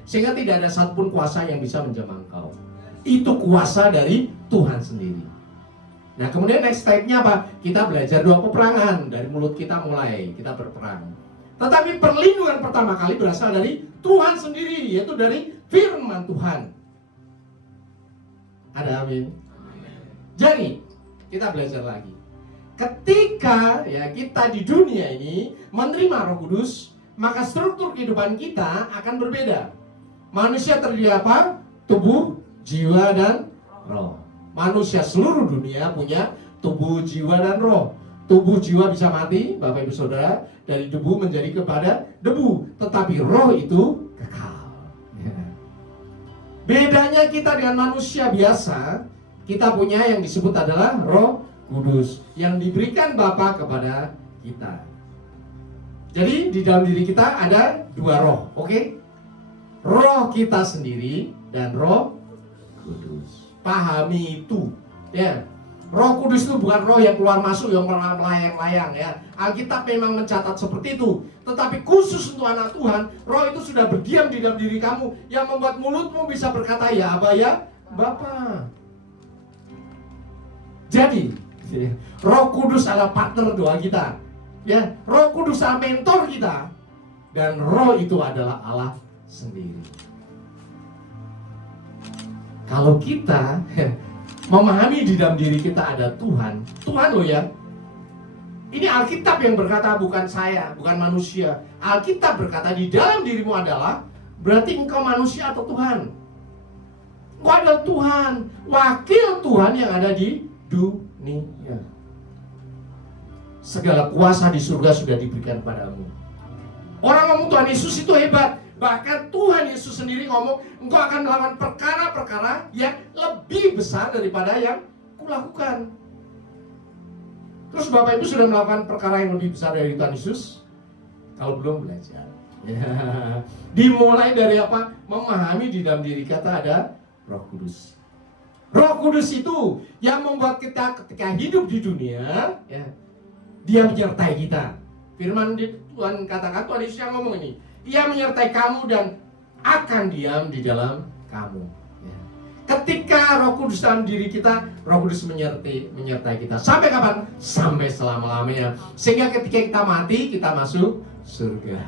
Sehingga tidak ada satupun kuasa yang bisa menjamah engkau. Itu kuasa dari Tuhan sendiri. Nah kemudian next step-nya apa? Kita belajar doa peperangan. Dari mulut kita mulai, kita berperang. Tetapi perlindungan pertama kali berasal dari Tuhan sendiri, yaitu dari firman Tuhan. Ada amin? Jadi kita belajar lagi. Ketika ya kita di dunia ini menerima Roh Kudus, maka struktur kehidupan kita akan berbeda. Manusia terdiri apa? Tubuh, jiwa, dan roh. Manusia seluruh dunia punya tubuh, jiwa, dan roh. Tubuh jiwa bisa mati, Bapak Ibu Saudara, dari debu menjadi kepada debu. Tetapi roh itu kekal. Ya. Bedanya kita dengan manusia biasa, kita punya yang disebut adalah Roh Kudus yang diberikan Bapa kepada kita. Jadi di dalam diri kita ada dua roh, oke? Roh kita sendiri dan Roh Kudus. Pahami itu, ya. Roh Kudus itu bukan roh yang keluar masuk, yang melayang-layang, ya. Alkitab memang mencatat seperti itu. Tetapi khusus untuk anak Tuhan, roh itu sudah berdiam di dalam diri kamu, yang membuat mulutmu bisa berkata ya Aba, ya Bapa. Jadi, Roh Kudus adalah partner doa kita, ya. Roh Kudus adalah mentor kita, dan Roh itu adalah Allah sendiri. Kalau kita memahami di dalam diri kita ada Tuhan, Tuhan loh ya. Ini Alkitab yang berkata, bukan saya, bukan manusia. Alkitab berkata di dalam dirimu adalah, berarti engkau manusia atau Tuhan. Engkau adalah Tuhan, wakil Tuhan yang ada di dunia. Segala kuasa di surga sudah diberikan padamu. Orang ngomong Tuhan Yesus itu hebat. Bahkan Tuhan Yesus sendiri ngomong, engkau akan melakukan perkara-perkara yang lebih besar daripada yang kulakukan. Terus Bapak Ibu sudah melakukan perkara yang lebih besar dari Tuhan Yesus? Kalau belum, belajar. Ya. Dimulai dari apa? Memahami di dalam diri kita ada Roh Kudus. Roh Kudus itu yang membuat kita ketika hidup di dunia, ya, Dia menyertai kita. Firman Tuhan katakan, Tuhan Yesus yang ngomong ini, Dia menyertai kamu dan akan diam di dalam kamu. Ya. Ketika Roh Kudus dalam diri kita, Roh Kudus menyertai kita. Sampai kapan? Sampai selama-lamanya. Sehingga ketika kita mati, kita masuk surga.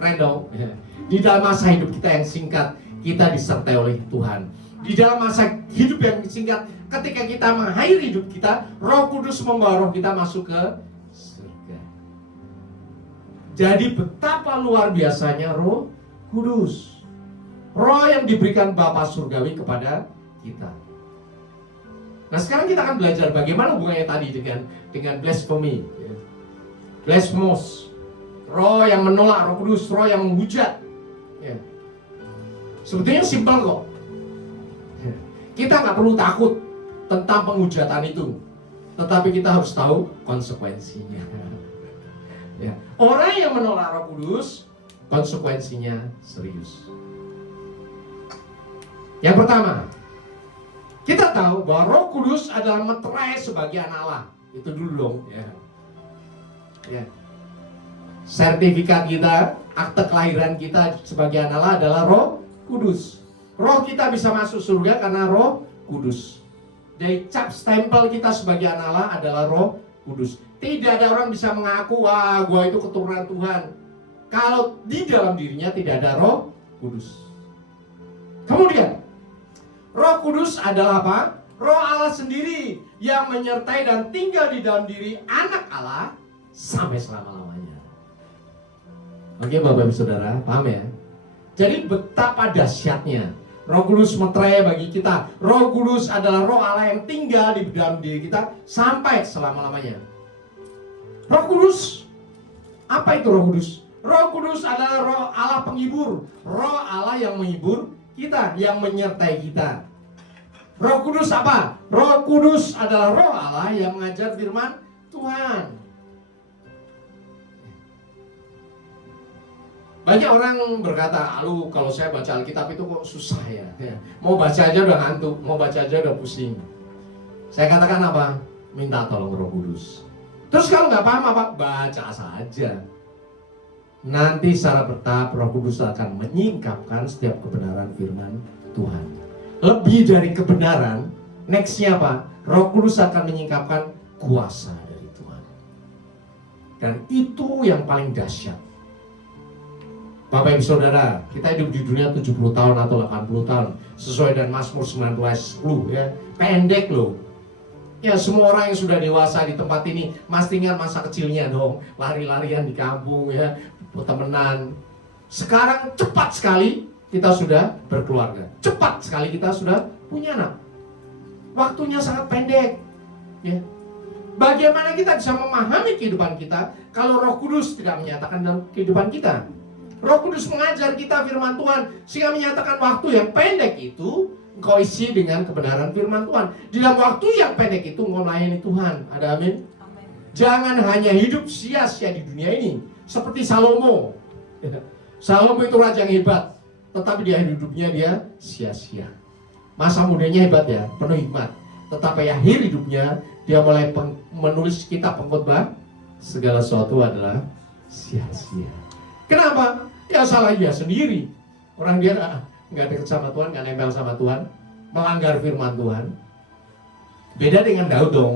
Keren dong. Ya. Di dalam masa hidup kita yang singkat, kita disertai oleh Tuhan. Di dalam masa hidup yang singkat, ketika kita mengakhiri hidup kita, Roh Kudus membawa roh kita masuk ke surga. Jadi betapa luar biasanya Roh Kudus. Roh yang diberikan Bapa Surgawi kepada kita. Nah sekarang kita akan belajar bagaimana hubungannya tadi dengan blasphemy, ya. Blasphemos, roh yang menolak Roh Kudus, roh yang menghujat, ya. Sebetulnya simpel kok. Kita nggak perlu takut tentang penghujatan itu, tetapi kita harus tahu konsekuensinya. Ya. Orang yang menolak Roh Kudus, konsekuensinya serius. Yang pertama, kita tahu bahwa Roh Kudus adalah meterai sebagai anak Allah. Itu dulu dong. Ya. Ya. Sertifikat kita, akte kelahiran kita sebagai anak Allah adalah Roh Kudus. Roh kita bisa masuk surga karena Roh Kudus. Jadi cap stempel kita sebagai anak Allah adalah Roh Kudus. Tidak ada orang bisa mengaku, wah gua itu keturunan Tuhan, kalau di dalam dirinya tidak ada Roh Kudus. Kemudian Roh Kudus adalah apa? Roh Allah sendiri yang menyertai dan tinggal di dalam diri anak Allah sampai selama-lamanya. Oke Bapak Ibu Saudara, paham ya? Jadi betapa dahsyatnya Roh Kudus meterai bagi kita. Roh Kudus adalah roh Allah yang tinggal di dalam diri kita sampai selama-lamanya. Roh Kudus, apa itu Roh Kudus? Roh Kudus adalah roh Allah penghibur. Roh Allah yang menghibur kita, yang menyertai kita. Roh Kudus apa? Roh Kudus adalah roh Allah yang mengajar firman Tuhan. Banyak orang berkata, aduh kalau saya baca Alkitab itu kok susah ya. Mau baca aja udah ngantuk, mau baca aja udah pusing. Saya katakan apa? Minta tolong Roh Kudus. Terus kalau nggak paham apa? Baca saja. nanti secara bertahap Roh Kudus akan menyingkapkan setiap kebenaran firman Tuhan. Lebih dari kebenaran, nextnya apa? Roh Kudus akan menyingkapkan kuasa dari Tuhan. Dan itu yang paling dahsyat. Bapak Ibu Saudara, kita hidup di dunia 70 tahun atau 80 tahun sesuai dengan Mazmur 19 ayat 10 ya. Pendek loh. Ya, semua orang yang sudah dewasa di tempat ini masih ingat masa kecilnya dong, lari-larian di kampung ya, temenan. Sekarang cepat sekali kita sudah berkeluarga, cepat sekali kita sudah punya anak. Waktunya sangat pendek ya. Bagaimana kita bisa memahami kehidupan kita kalau Roh Kudus tidak menyatakan dalam kehidupan kita? Roh Kudus mengajar kita firman Tuhan sehingga menyatakan waktu yang pendek itu engkau isi dengan kebenaran firman Tuhan. Di dalam waktu yang pendek itu engkau melayani Tuhan. Ada amin? Amin. Jangan hanya hidup sia-sia di dunia ini seperti Salomo. Salomo itu raja yang hebat, tetapi dia hidupnya dia sia-sia. Masa mudanya hebat ya, penuh hikmat. Tetapi akhir hidupnya dia mulai menulis kitab pengkhotbah, segala sesuatu adalah sia-sia. Kenapa? Ya salah dia sendiri. Orang dia nggak dekat sama Tuhan, nggak nempel sama Tuhan, melanggar firman Tuhan. Beda dengan Daud dong.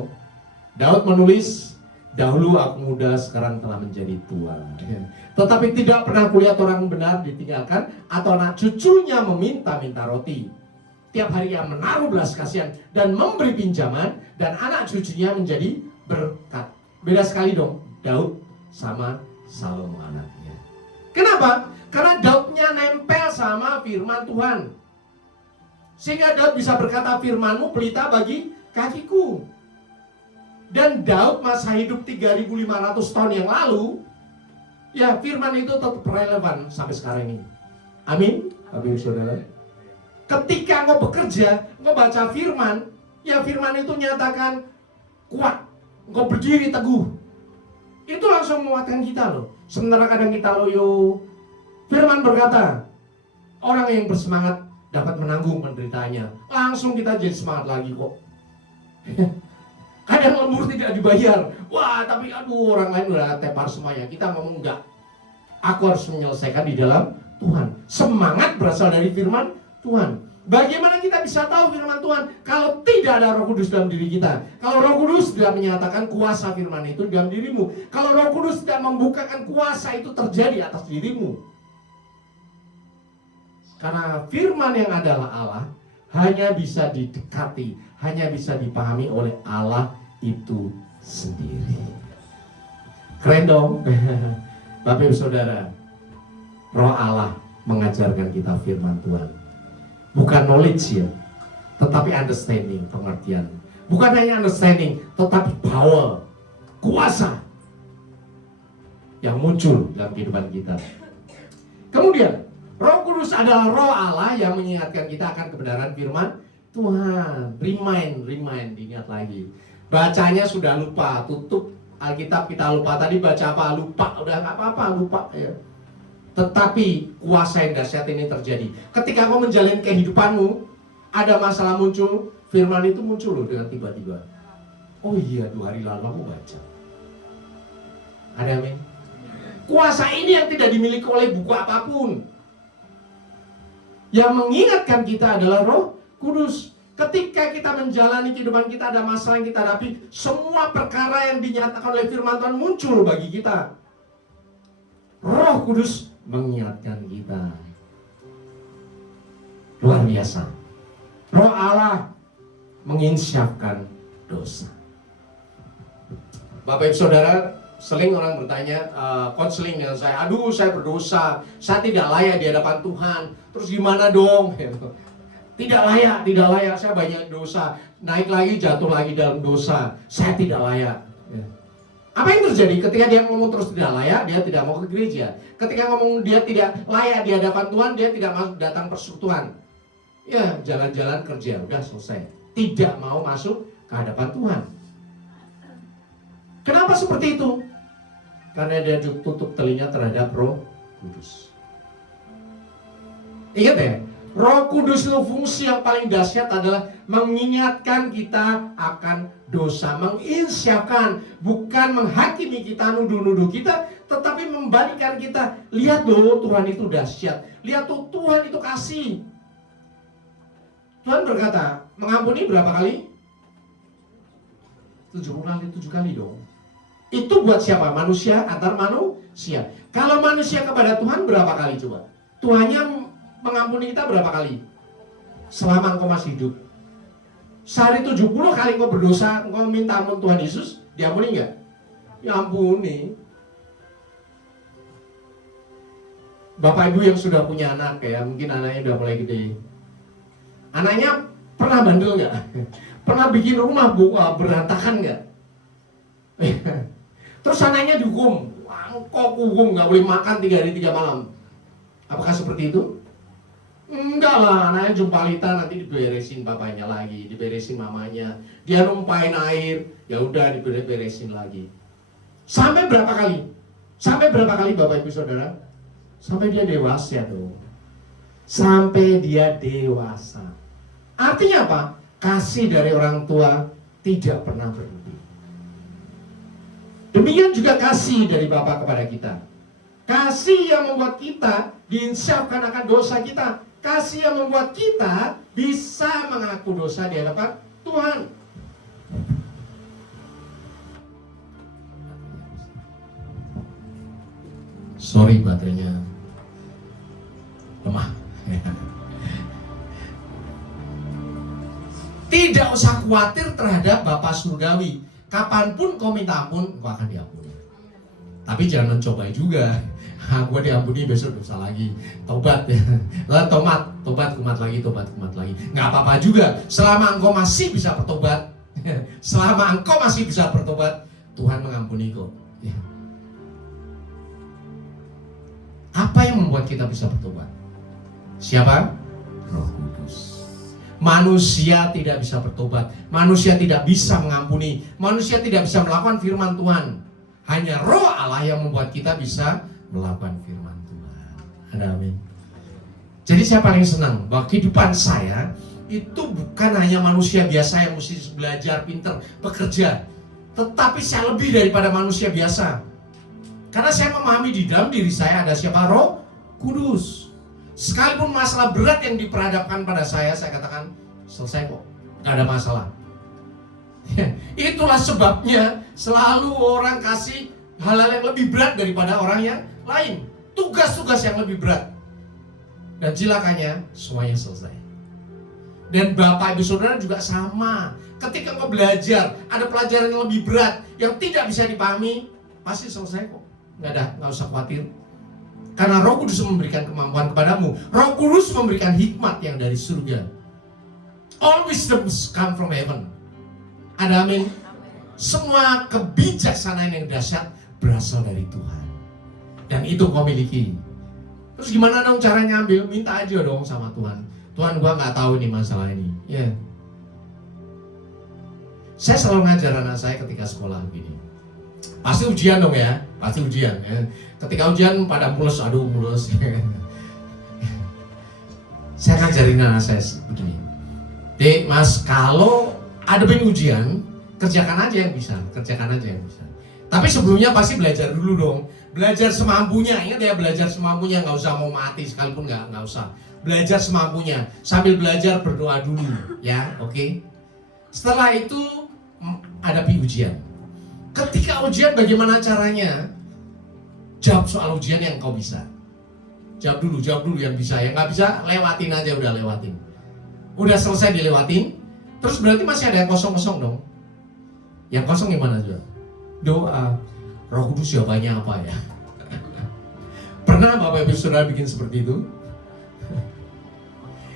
Daud menulis, dahulu aku muda, sekarang telah menjadi tua. Tetapi tidak pernah kulihat orang benar ditinggalkan atau anak cucunya meminta-minta roti. Tiap hari ia menaruh belas kasihan dan memberi pinjaman, dan anak cucunya menjadi berkat. Beda sekali dong Daud sama Salomo anaknya. Kenapa? Karena Daudnya nempel sama firman Tuhan. Sehingga Daud bisa berkata, firman-Mu pelita bagi kakiku. Dan Daud masa hidup 3.500 tahun yang lalu, ya firman itu tetap relevan sampai sekarang ini. Amin, Bapak Ibu Saudara. Ketika engkau bekerja, engkau baca firman, ya firman itu nyatakan kuat, engkau berdiri teguh. Itu langsung menguatkan kita loh. Sementara kadang kita loyo. Firman berkata, orang yang bersemangat dapat menanggung penderitaannya. Langsung kita jadi semangat lagi kok. Kadang lembur tidak dibayar. Wah, tapi aduh, orang lain udah tepar semuanya. Kita ngomong enggak. Aku harus menyelesaikan di dalam Tuhan. Semangat berasal dari firman Tuhan. Bagaimana kita bisa tahu firman Tuhan kalau tidak ada Roh Kudus dalam diri kita? Kalau Roh Kudus tidak menyatakan kuasa firman itu dalam dirimu. Kalau Roh Kudus tidak membukakan kuasa itu terjadi atas dirimu. Karena firman yang adalah Allah hanya bisa didekati, hanya bisa dipahami oleh Allah itu sendiri. Keren dong. Bapak Ibu Saudara, Roh Allah mengajarkan kita firman Tuhan. Bukan knowledge ya, tetapi understanding, pengertian. Bukan hanya understanding, tetapi power, kuasa yang muncul dalam kehidupan kita. Kemudian Roh Kudus adalah Roh Allah yang mengingatkan kita akan kebenaran firman Tuhan. Remind, diingat lagi. Bacanya sudah lupa, tutup Alkitab kita lupa. Tadi baca apa? Lupa, udah nggak apa-apa, lupa ya. Tetapi kuasa yang dahsyat ini terjadi. Ketika kau menjalani kehidupanmu, ada masalah muncul, firman itu muncul loh dengan tiba-tiba. Oh iya, 2 hari lalu aku baca. Ada amin? Kuasa ini yang tidak dimiliki oleh buku apapun. Yang mengingatkan kita adalah Roh Kudus. Ketika kita menjalani kehidupan kita, ada masalah yang kita hadapi, semua perkara yang dinyatakan oleh firman Tuhan muncul bagi kita. Roh Kudus mengingatkan kita. Luar biasa. Roh Allah menginsyafkan dosa. Bapak Ibu Saudara, sering orang bertanya, konseling dengan saya, aduh saya berdosa, saya tidak layak di hadapan Tuhan, terus gimana dong? Tidak layak, saya banyak dosa, naik lagi, jatuh lagi dalam dosa, saya tidak layak. Apa yang terjadi ketika dia ngomong terus tidak layak, dia tidak mau ke gereja. Ketika ngomong dia tidak layak di hadapan Tuhan, dia tidak mau datang persekutuan. Ya, jalan-jalan kerja, udah selesai. Tidak mau masuk ke hadapan Tuhan. Kenapa seperti itu? Karena dia tutup telinga terhadap Roh Kudus. Ingat ya, Roh Kudus itu fungsi yang paling dahsyat adalah mengingatkan kita akan dosa, menginsyafkan, bukan menghakimi kita, nuduh-nuduh kita, tetapi membalikan kita. Lihat loh, Tuhan itu dahsyat. Lihat tuh, Tuhan itu kasih. Tuhan berkata, mengampuni berapa kali? 70 kali, 7 kali dong. Itu buat siapa? Manusia, antar manusia. Kalau manusia kepada Tuhan berapa kali coba? Tuhannya mengampuni kita berapa kali? Selama engkau masih hidup. Sehari 70 kali engkau berdosa, engkau minta ampun Tuhan Yesus, diampuni enggak? Ya ampuni. Bapak ibu yang sudah punya anak ya, mungkin anaknya udah mulai gede. Anaknya pernah bandel enggak? Pernah bikin rumah berantakan enggak? Terus anaknya dihukum, engkau hukum enggak boleh makan 3 hari 3 malam. Apakah seperti itu? Enggak lah, anaknya jumbalita nanti diberesin bapaknya lagi, diberesin mamanya. Dia numpain air, ya udah diberesin lagi. Sampai berapa kali? Sampai berapa kali Bapak Ibu Saudara? Sampai dia dewasa tuh. Sampai dia dewasa. Artinya apa? Kasih dari orang tua tidak pernah berhenti. Demikian juga kasih dari Bapa kepada kita. Kasih yang membuat kita diinsyafkan akan dosa kita. Kasih yang membuat kita bisa mengaku dosa di hadapan Tuhan. Sorry baterainya lemah. Tidak usah khawatir terhadap Bapa Surgawi. Kapanpun kau minta ampun, kau akan diampuni. Tapi jangan mencoba juga. Gue diampuni besok dosa lagi. Tobat ya. Lah tobat kumat lagi. Nggak apa-apa juga. Selama engkau masih bisa bertobat, selama engkau masih bisa bertobat, Tuhan mengampuni kau. Ya. Apa yang membuat kita bisa bertobat? Siapa? Roh Kudus. Manusia tidak bisa bertobat. Manusia tidak bisa mengampuni. Manusia tidak bisa melakukan firman Tuhan. Hanya Roh Allah yang membuat kita bisa melakukan firman Tuhan. Ada amin. Jadi saya paling senang bahwa kehidupan saya itu bukan hanya manusia biasa yang mesti belajar, pinter, bekerja, tetapi saya lebih daripada manusia biasa. Karena saya memahami di dalam diri saya ada siapa? Roh Kudus. Sekalipun masalah berat yang diperhadapkan pada saya katakan selesai kok, gak ada masalah. Itulah sebabnya selalu orang kasih hal-hal yang lebih berat daripada orang yang lain. Tugas-tugas yang lebih berat. Dan cilakanya semuanya selesai. Dan Bapak Ibu Saudara juga sama. Ketika kau belajar, ada pelajaran yang lebih berat yang tidak bisa dipahami, pasti selesai kok. Nggak usah khawatir. Karena Roh Kudus memberikan kemampuan kepadamu. Roh Kudus memberikan hikmat yang dari surga. All wisdoms come from heaven. Ada amin. Semua kebijaksanaan yang dahsyat berasal dari Tuhan. Dan itu kau miliki. Terus gimana dong caranya ambil? Minta aja dong sama Tuhan. Tuhan, gua nggak tahu nih masalah ini. Ya. Yeah. Saya selalu ngajar anak saya ketika sekolah begini. Pasti ujian dong ya. Pasti ujian ya. Ketika ujian pada mulus. Saya ngajarin anak saya begini. Dek, Mas, kalau ada ujian, kerjakan aja yang bisa. Tapi sebelumnya pasti belajar dulu dong. Belajar semampunya. Ingat ya, belajar semampunya. Nggak usah mau mati sekalipun, nggak usah. Belajar semampunya. Sambil belajar berdoa dulu. Ya, oke. Setelah itu hadapi ujian. Ketika ujian bagaimana caranya? Jawab soal ujian yang kau bisa. Jawab dulu yang bisa. Yang nggak bisa, lewatin aja, udah lewatin. Udah selesai dilewatin, terus berarti masih ada yang kosong-kosong dong. Yang kosong gimana juga? Doa. Roh Kudus jawabannya apa ya? Pernah Bapak Ibu Saudara bikin seperti itu?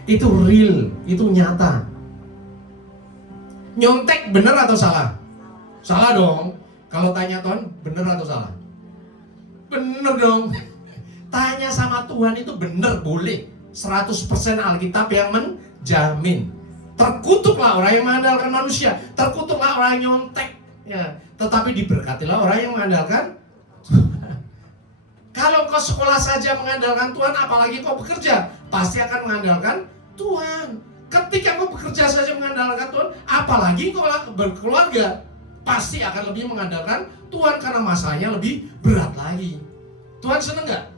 Itu real, itu nyata. Nyontek benar atau salah? Salah dong. Kalau tanya Tuhan, benar atau salah? Benar dong. Tanya sama Tuhan itu benar, boleh. 100% Alkitab yang menjamin. Terkutuklah orang yang mengandalkan manusia, terkutuklah orang yang nyontek, ya. Tetapi diberkatilah orang yang mengandalkan Tuhan. Kalau kau sekolah saja mengandalkan Tuhan, apalagi kau bekerja, pasti akan mengandalkan Tuhan. Ketika kau bekerja saja mengandalkan Tuhan, apalagi kau berkeluarga, pasti akan lebih mengandalkan Tuhan karena masalahnya lebih berat lagi. Tuhan seneng gak?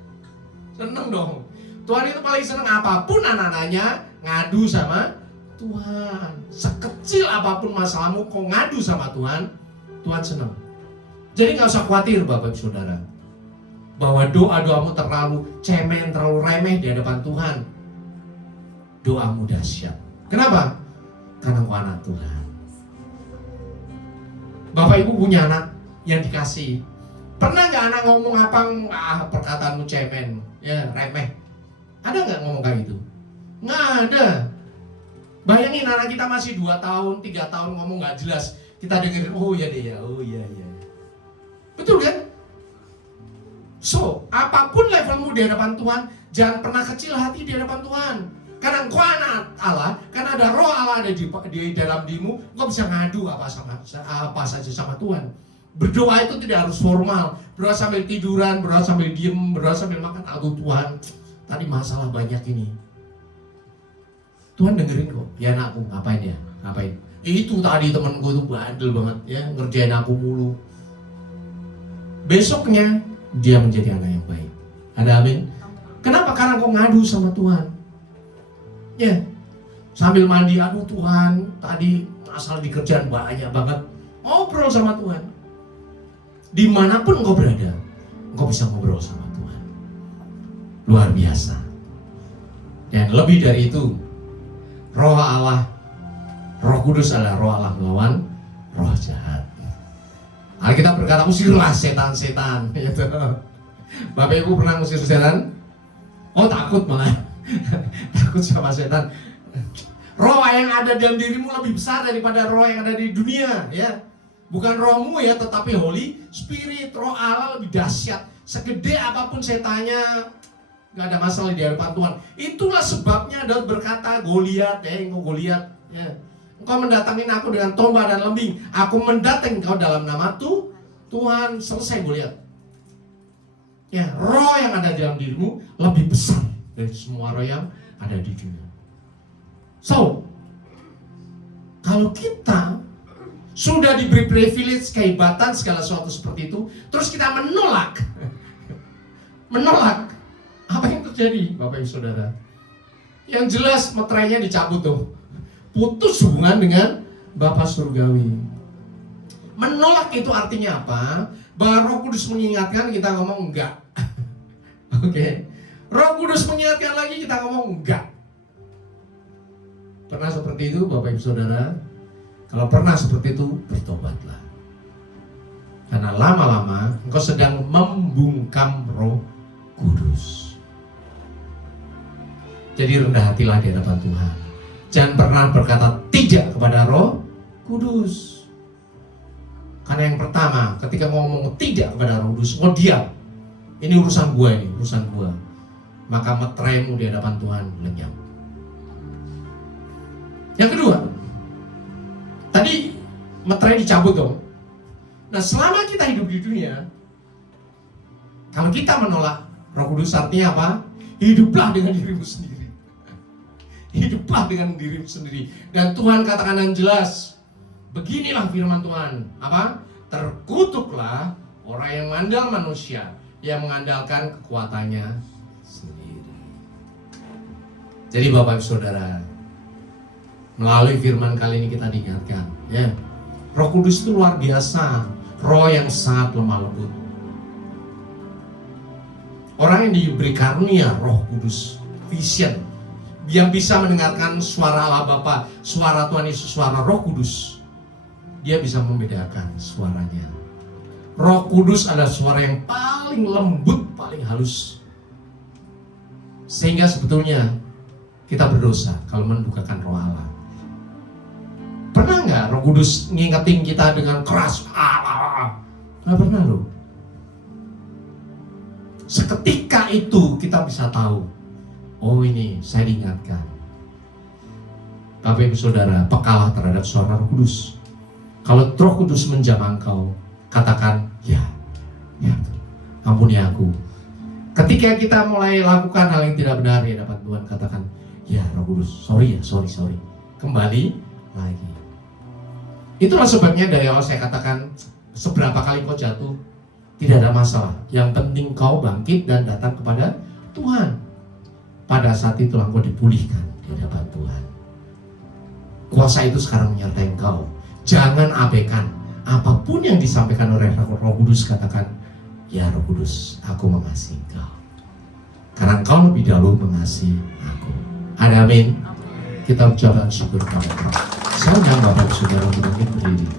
Seneng dong. Tuhan itu paling seneng apapun anak-anaknya ngadu sama Tuhan. Sekecil apapun masalahmu kau ngadu sama Tuhan, Tuhan seneng. Jadi gak usah khawatir Bapak Ibu Saudara, bahwa doa-doamu terlalu cemen, terlalu remeh di hadapan Tuhan. Doamu dahsyat. Kenapa? Karena kau anak Tuhan. Bapak Ibu punya anak yang dikasih. Pernah gak anak ngomong apa? Perkataanmu cemen, ya remeh. Ada gak ngomong kayak gitu? Nggak ada. Bayangin anak kita masih 2 tahun, 3 tahun ngomong gak jelas. Kita dengerin, oh iya deh ya, oh iya iya. Betul kan? So, apapun levelmu di hadapan Tuhan, jangan pernah kecil hati di hadapan Tuhan. Karena engkau anak Allah, karena ada roh Allah ada di dalam dirimu, engkau bisa ngadu apa saja sama Tuhan. Berdoa itu tidak harus formal. Berdoa sambil tiduran, berdoa sambil diem, berdoa sambil makan. Aduh Tuhan, tadi masalah banyak ini. Tuhan dengerin kok. Ya anakku, ngapain ya? Ngapain? Itu tadi temenku itu bandel banget ya, ngerjain aku mulu. Besoknya dia menjadi anak yang baik. Ada amin? Kenapa? Karena kau ngadu sama Tuhan. Ya, sambil mandi, aduh Tuhan, tadi masalah di kerjaan banyak banget. Ngobrol sama Tuhan. Dimanapun engkau berada, engkau bisa ngobrol sama Tuhan. Luar biasa. Dan lebih dari itu, Roh Allah, Roh Kudus adalah Roh Allah melawan roh jahat. Alkitab berkata, usirlah setan-setan. Bapak Ibu pernah usir setan? Oh takut malah. Takut sama setan. Roh yang ada dalam dirimu lebih besar daripada roh yang ada di dunia, ya. Bukan rohmu ya, tetapi Holy Spirit, Roh Allah lebih dahsyat. Segede apapun setannya, nggak ada masalah di hadapan Tuhan. Itulah sebabnya Daud berkata, Goliat, engkau Goliat, ya. Engkau mendatangin aku dengan tombak dan lembing. Aku mendatang engkau dalam nama Tuhan. Selesai Goliat. Ya, roh yang ada dalam dirimu lebih besar dari semua roh yang ada di dunia. So, kalau kita sudah diberi privilege, kehebatan, segala sesuatu seperti itu, terus kita menolak, apa yang terjadi, Bapak Ibu Saudara? Yang jelas meterainya dicabut tuh, putus hubungan dengan Bapa Surgawi. Menolak itu artinya apa? Bahwa Roh Kudus mengingatkan, kita ngomong enggak. Oke. Roh Kudus mengingatkan lagi, kita ngomong enggak. Pernah seperti itu Bapak Ibu Saudara? Kalau pernah seperti itu, bertobatlah. Karena lama-lama engkau sedang membungkam Roh Kudus. Jadi rendah hatilah di hadapan Tuhan. Jangan pernah berkata tidak kepada Roh Kudus. Karena yang pertama, ketika ngomong tidak kepada Roh Kudus, engkau diam. Ini urusan gua, ini urusan gua. Maka meteraimu di hadapan Tuhan lenyap. Yang kedua, tadi meterai dicabut dong. Nah selama kita hidup di dunia, kalau kita menolak Roh Kudus artinya apa? Hiduplah dengan dirimu sendiri. Hiduplah dengan dirimu sendiri. Dan Tuhan katakan yang jelas, beginilah firman Tuhan. Apa? Terkutuklah orang yang mengandalkan manusia, yang mengandalkan kekuatannya sendiri. Jadi Bapak Ibu Saudara, melalui firman kali ini kita diingatkan, ya, Roh Kudus itu luar biasa, roh yang sangat lemah lembut. Orang yang diberi karunia Roh Kudus, vision, yang bisa mendengarkan suara Allah Bapa, suara Tuhan Yesus, suara Roh Kudus, dia bisa membedakan suaranya. Roh Kudus adalah suara yang paling lembut, paling halus. Sehingga sebetulnya kita berdosa kalau mendukakan Roh Allah. Pernah nggak Roh Kudus ngingetin kita dengan keras? Nggak pernah loh. Seketika itu kita bisa tahu, oh ini saya diingatkan. Bapak Ibu Saudara, pekalah terhadap suara Roh Kudus. Kalau Roh Kudus menjamah engkau, katakan ya, ampuni aku. Ketika kita mulai lakukan hal yang tidak benar, ya dapat Tuhan katakan, ya Roh Kudus, sorry. Kembali lagi. Itulah sebabnya dari awal saya katakan, seberapa kali kau jatuh, tidak ada masalah. Yang penting kau bangkit dan datang kepada Tuhan. Pada saat itulah kau dipulihkan di hadapan Tuhan. Kuasa itu sekarang menyertai engkau. Jangan abaikan apapun yang disampaikan oleh Roh Kudus. Katakan, ya Roh Kudus, aku mengasihi engkau. Karena engkau lebih dahulu mengasihi aku. Ada amin. Kita ucapkan syukur kepada Tuhan. Saya undang Bapak Saudara untuk berdiri.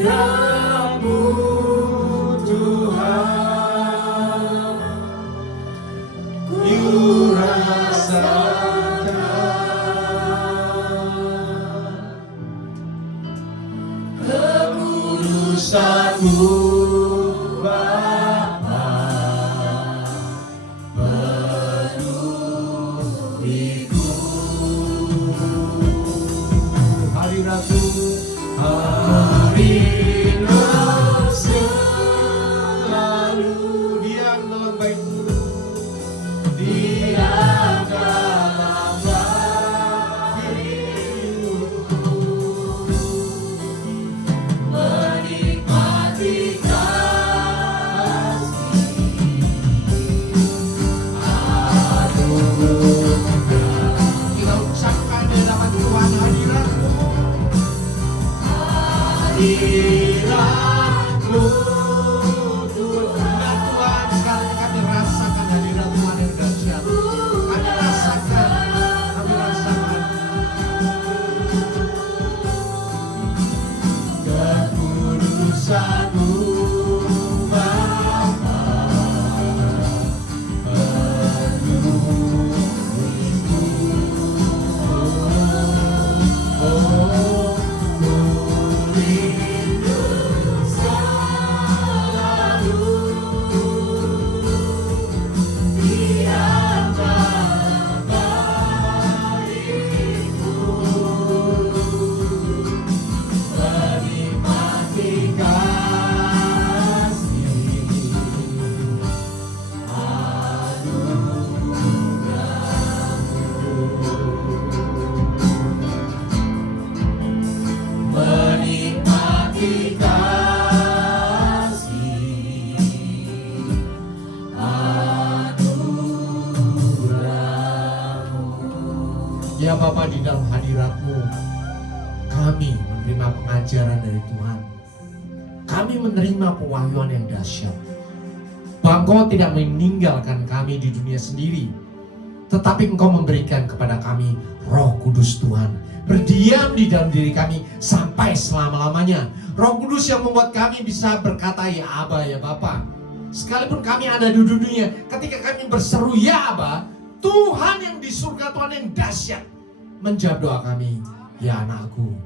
Hadirat-Mu Tuhan, ku rasakan kekudusan-Mu Bapa, penuhiku. Hadirat-Mu, hadirat selalu diam dalam baik-Mu, diam dalam baik-Mu, menikmati kasih anugerah. Kita ucapkan di hadapan Tuhan, hadirat-Mu. Hadirat-Mu Tuhan, sekarang kami rasakan hadirat Tuhan yang dahsyat. Kami rasakan. kekudusan-Mu Bapa, penuhiku. Oh, ku rindu selalu diam dalam baik-Mu, menikmati kasih anugerah-Mu, menikmati kasih anugerah-Mu. Ya Bapa, di dalam hadirat-Mu kami menerima pengajaran dari Tuhan. Kami menerima pewahyuan yang dahsyat. Bahwa Engkau tidak meninggalkan kami di dunia sendiri, tetapi Engkau memberikan kepada kami Roh Kudus Tuhan, berdiam di dalam diri kami sampai selama-lamanya. Roh Kudus yang membuat kami bisa berkata ya Aba, ya Bapa. Sekalipun kami ada di dunia, ketika kami berseru ya Aba, Tuhan yang di surga, Tuhan yang dahsyat menjawab doa kami, ya anakku.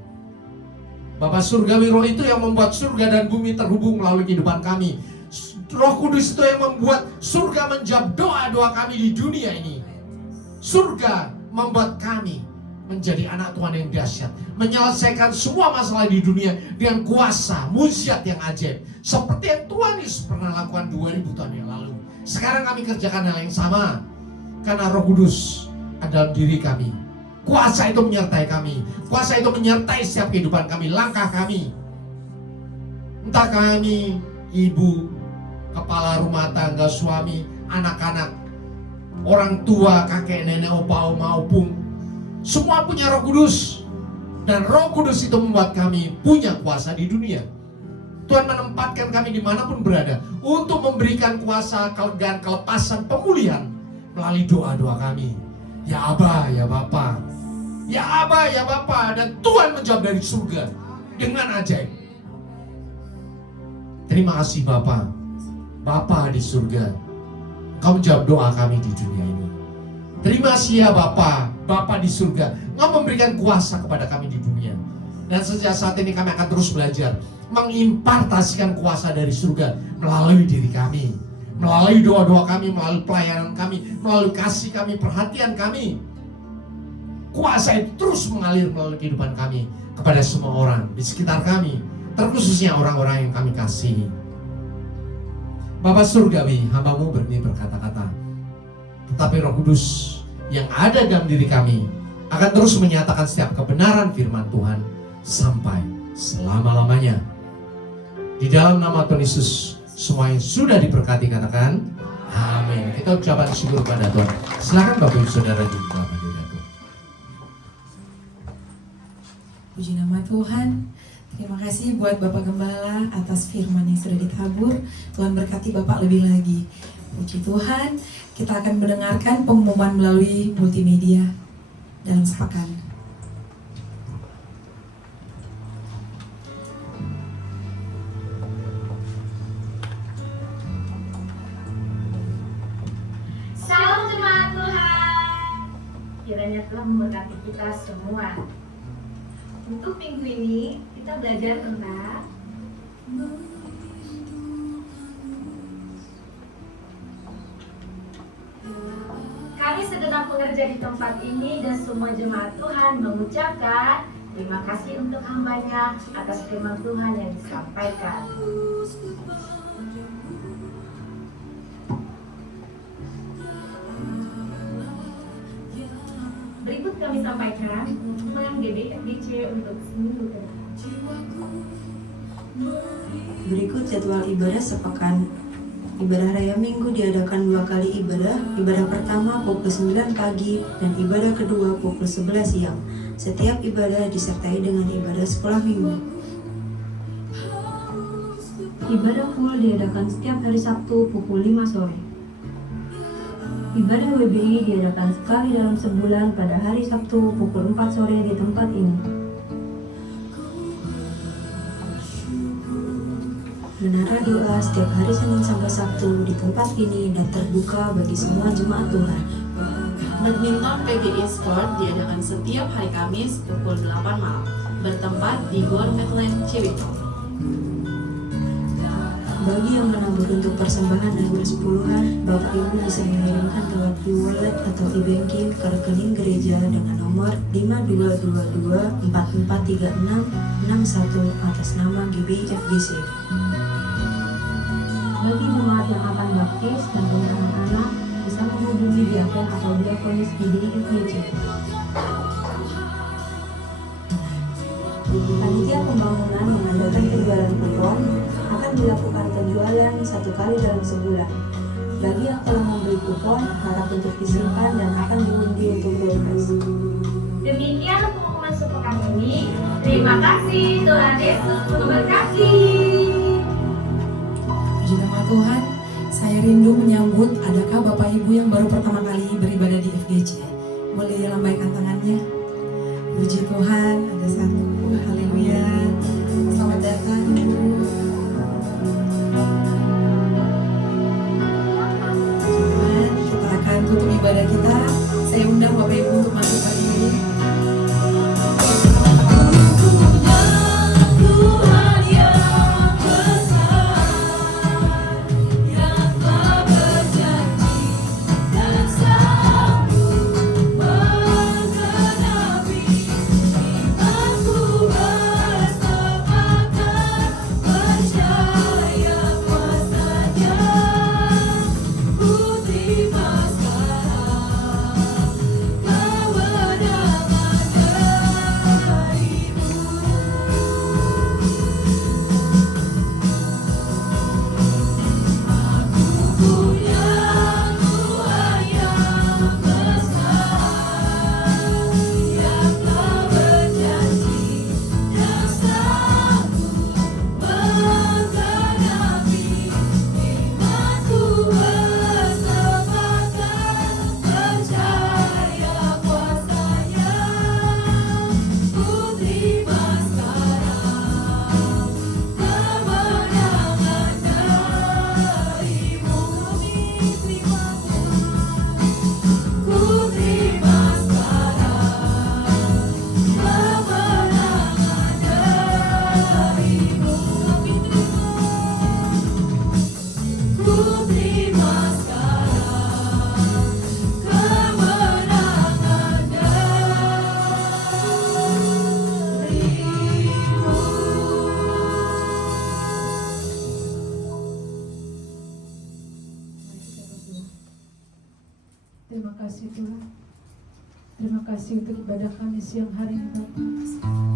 Bapa surgawi, Roh itu yang membuat surga dan bumi terhubung melalui kehidupan kami. Roh Kudus itu yang membuat surga menjawab doa-doa kami di dunia ini. Surga membuat kami menjadi anak Tuhan yang dahsyat, menyelesaikan semua masalah di dunia dengan kuasa mujizat yang ajaib, seperti yang Tuhan Yesus pernah lakukan 2000 tahun yang lalu. Sekarang kami kerjakan hal yang sama, karena Roh Kudus ada dalam diri kami. Kuasa itu menyertai kami, kuasa itu menyertai setiap kehidupan kami, langkah kami. Entah kami ibu, kepala rumah tangga, suami, anak-anak, orang tua, kakek, nenek, opa, oma, opung, semua punya Roh Kudus. Dan Roh Kudus itu membuat kami punya kuasa di dunia. Tuhan menempatkan kami dimanapun berada untuk memberikan kuasa dan kelepasan, pemulihan melalui doa-doa kami. Ya Aba, ya Bapa. Ya Aba, ya Bapa. Dan Tuhan menjawab dari surga dengan ajaib. Terima kasih Bapa. Bapa di surga, Engkau menjawab doa kami di dunia ini. Terima kasih ya Bapa. Bapa di surga, Engkau memberikan kuasa kepada kami di dunia. Dan sejak saat ini kami akan terus belajar mengimpartasikan kuasa dari surga melalui diri kami, melalui doa-doa kami, melalui pelayanan kami, melalui kasih kami, perhatian kami. Kuasa itu terus mengalir melalui kehidupan kami. kepada semua orang di sekitar kami, terkhususnya orang-orang yang kami kasihi. Bapa Surgawi, hamba-Mu berani berkata-kata, tetapi Roh Kudus yang ada dalam diri kami akan terus menyatakan setiap kebenaran firman Tuhan sampai selama-lamanya. Di dalam nama Tuhan Yesus, semua yang sudah diberkati katakan amin. Kita ucapkan syukur pada Tuhan. Silakan Bapak Ibu Saudara dibuka hadiratku. Puji nama Tuhan. Terima kasih buat Bapak Gembala atas firman yang sudah ditabur. Tuhan berkati Bapak lebih lagi. Puji Tuhan. Kita akan mendengarkan pengumuman melalui multimedia dalam sepekan. Shalom jemaat Tuhan. Kiranya Tuhan memberkati kita semua. Untuk minggu ini kita belajar tentang kami segenap pekerja di tempat ini dan semua jemaat Tuhan mengucapkan terima kasih untuk hambanya atas firman Tuhan yang disampaikan. Berikut kami sampaikan pengumuman GBFGC untuk seminggu ke depan. Berikut jadwal ibadah sepekan. Ibadah Raya Minggu diadakan 2 kali ibadah. Ibadah pertama pukul 9 pagi dan ibadah kedua pukul 11 siang. Setiap ibadah disertai dengan ibadah sekolah minggu. Ibadah full diadakan setiap hari Sabtu pukul 5 sore. Ibadah WBI diadakan sekali dalam sebulan pada hari Sabtu pukul 4 sore di tempat ini. Menara doa setiap hari Senin sampai Sabtu di tempat ini dan terbuka bagi semua jemaat Tuhan. Badminton PGI Sport diadakan setiap hari Kamis pukul 8 malam, bertempat di Gor Petland Ciwidey. Bagi yang menabur untuk persembahan akhir sepuluhan, Bapak Ibu bisa mengirimkan lewat e-wallet atau e-banking ke rekening gereja dengan nomor 5222443661 atas nama GBFGC. Bagi jemaat yang akan baptis dan punya anak-anak bisa menghubungi diaken atau diakonis GBFGC. Panitia pembangunan mengadakan penjualan kupon akan dilakukan penjualan 1 kali dalam sebulan. Bagi yang telah membeli kupon, harap untuk disimpan dan akan diundi untuk doorpress. Demikian pengumuman sepekan ini. Terima kasih, Tuhan Yesus memberkati. Puji nama Tuhan. Saya rindu menyambut adakah Bapak Ibu yang baru pertama kali beribadah di FGC. Boleh lambaikan tangannya. Puji Tuhan, ada satu. Haleluya. Selamat datang. Tuhan, kita akan tutup ibadah kita. Saya undang Bapak Ibu untuk masuk pagi ini. Aku kasih Tuhan. Terima kasih untuk ibadah kami siang hari ini Bapa.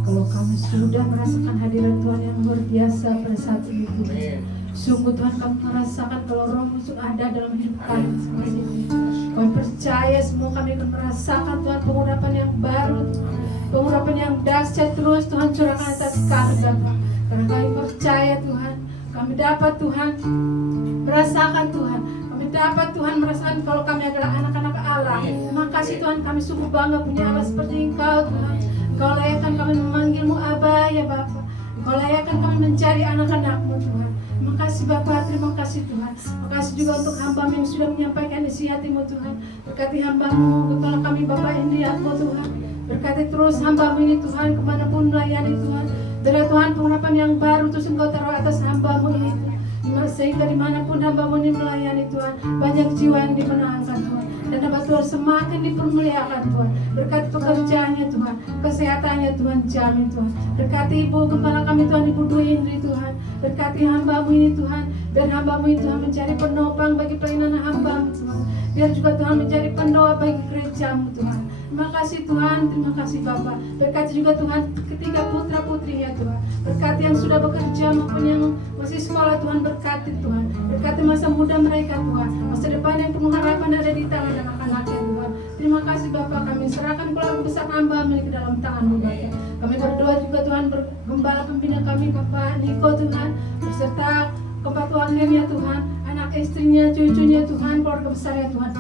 Kalau kami sudah merasakan hadirat Tuhan yang luar biasa pada saat ini Tuhan. Sungguh Tuhan kami merasakan kalau Roh-Mu ada dalam hidup kami seperti ini. Kami percaya semua kami akan merasakan Tuhan pengurapan yang baru, pengurapan yang dahsyat terus Tuhan curahkan atas kami Bapa. Karena kami percaya Tuhan, kami dapat Tuhan merasakan Tuhan. Kami dapat Tuhan merasakan kalau kami adalah anak-anak Allah. Terima kasih Tuhan, kami sungguh bangga punya Allah seperti Engkau Tuhan. Engkau layakkan kami memanggil-Mu Abah ya Bapa. Engkau layakkan kami mencari anak-anak-Mu Tuhan. Terima kasih Bapa, terima kasih Tuhan. Terima kasih juga untuk hamba-Mu yang sudah menyampaikan isi hati-Mu Tuhan. Berkati hamba-Mu, kepala kami Bapak Indriatmo Tuhan. Berkati terus hamba-Mu ini Tuhan, kemanapun melayani Tuhan. Bila Tuhan pengharapan yang baru terus Engkau taruh atas hamba-Mu ini Tuhan. Sehingga dimanapun hamba-Mu ini melayani Tuhan, banyak jiwa yang dimenangkan Tuhan. Dan hamba Tuhan semakin dipermuliakan Tuhan. Berkati pekerjaannya Tuhan, kesehatannya Tuhan, jamin Tuhan. Berkati ibu kepala kami Tuhan, Ibu Dwi Indri Tuhan. Berkati hamba-Mu ini Tuhan. Biar hamba-Mu ini Tuhan menjadi penopang bagi pelayanan hamba-Mu Tuhan. Biar juga Tuhan menjadi pendoa bagi gereja-Mu Tuhan. Terima kasih Tuhan, terima kasih Bapa. Berkati juga Tuhan ketiga putra-putrinya Tuhan. Berkati yang sudah bekerja maupun yang masih sekolah Tuhan, berkati Tuhan. Berkati masa muda mereka Tuhan. Masa depan yang penuh harapan ada di tangan anak-anaknya Tuhan. Terima kasih Bapa, kami serahkan keluarga besar hamba-Mu ke dalam tangan-Mu Bapa. Kami berdoa juga Tuhan, bergembala pembina kami Bapak Niko Tuhan, beserta keempat wakilnya Tuhan, anak istrinya, cucunya Tuhan, keluarga besarnya Tuhan.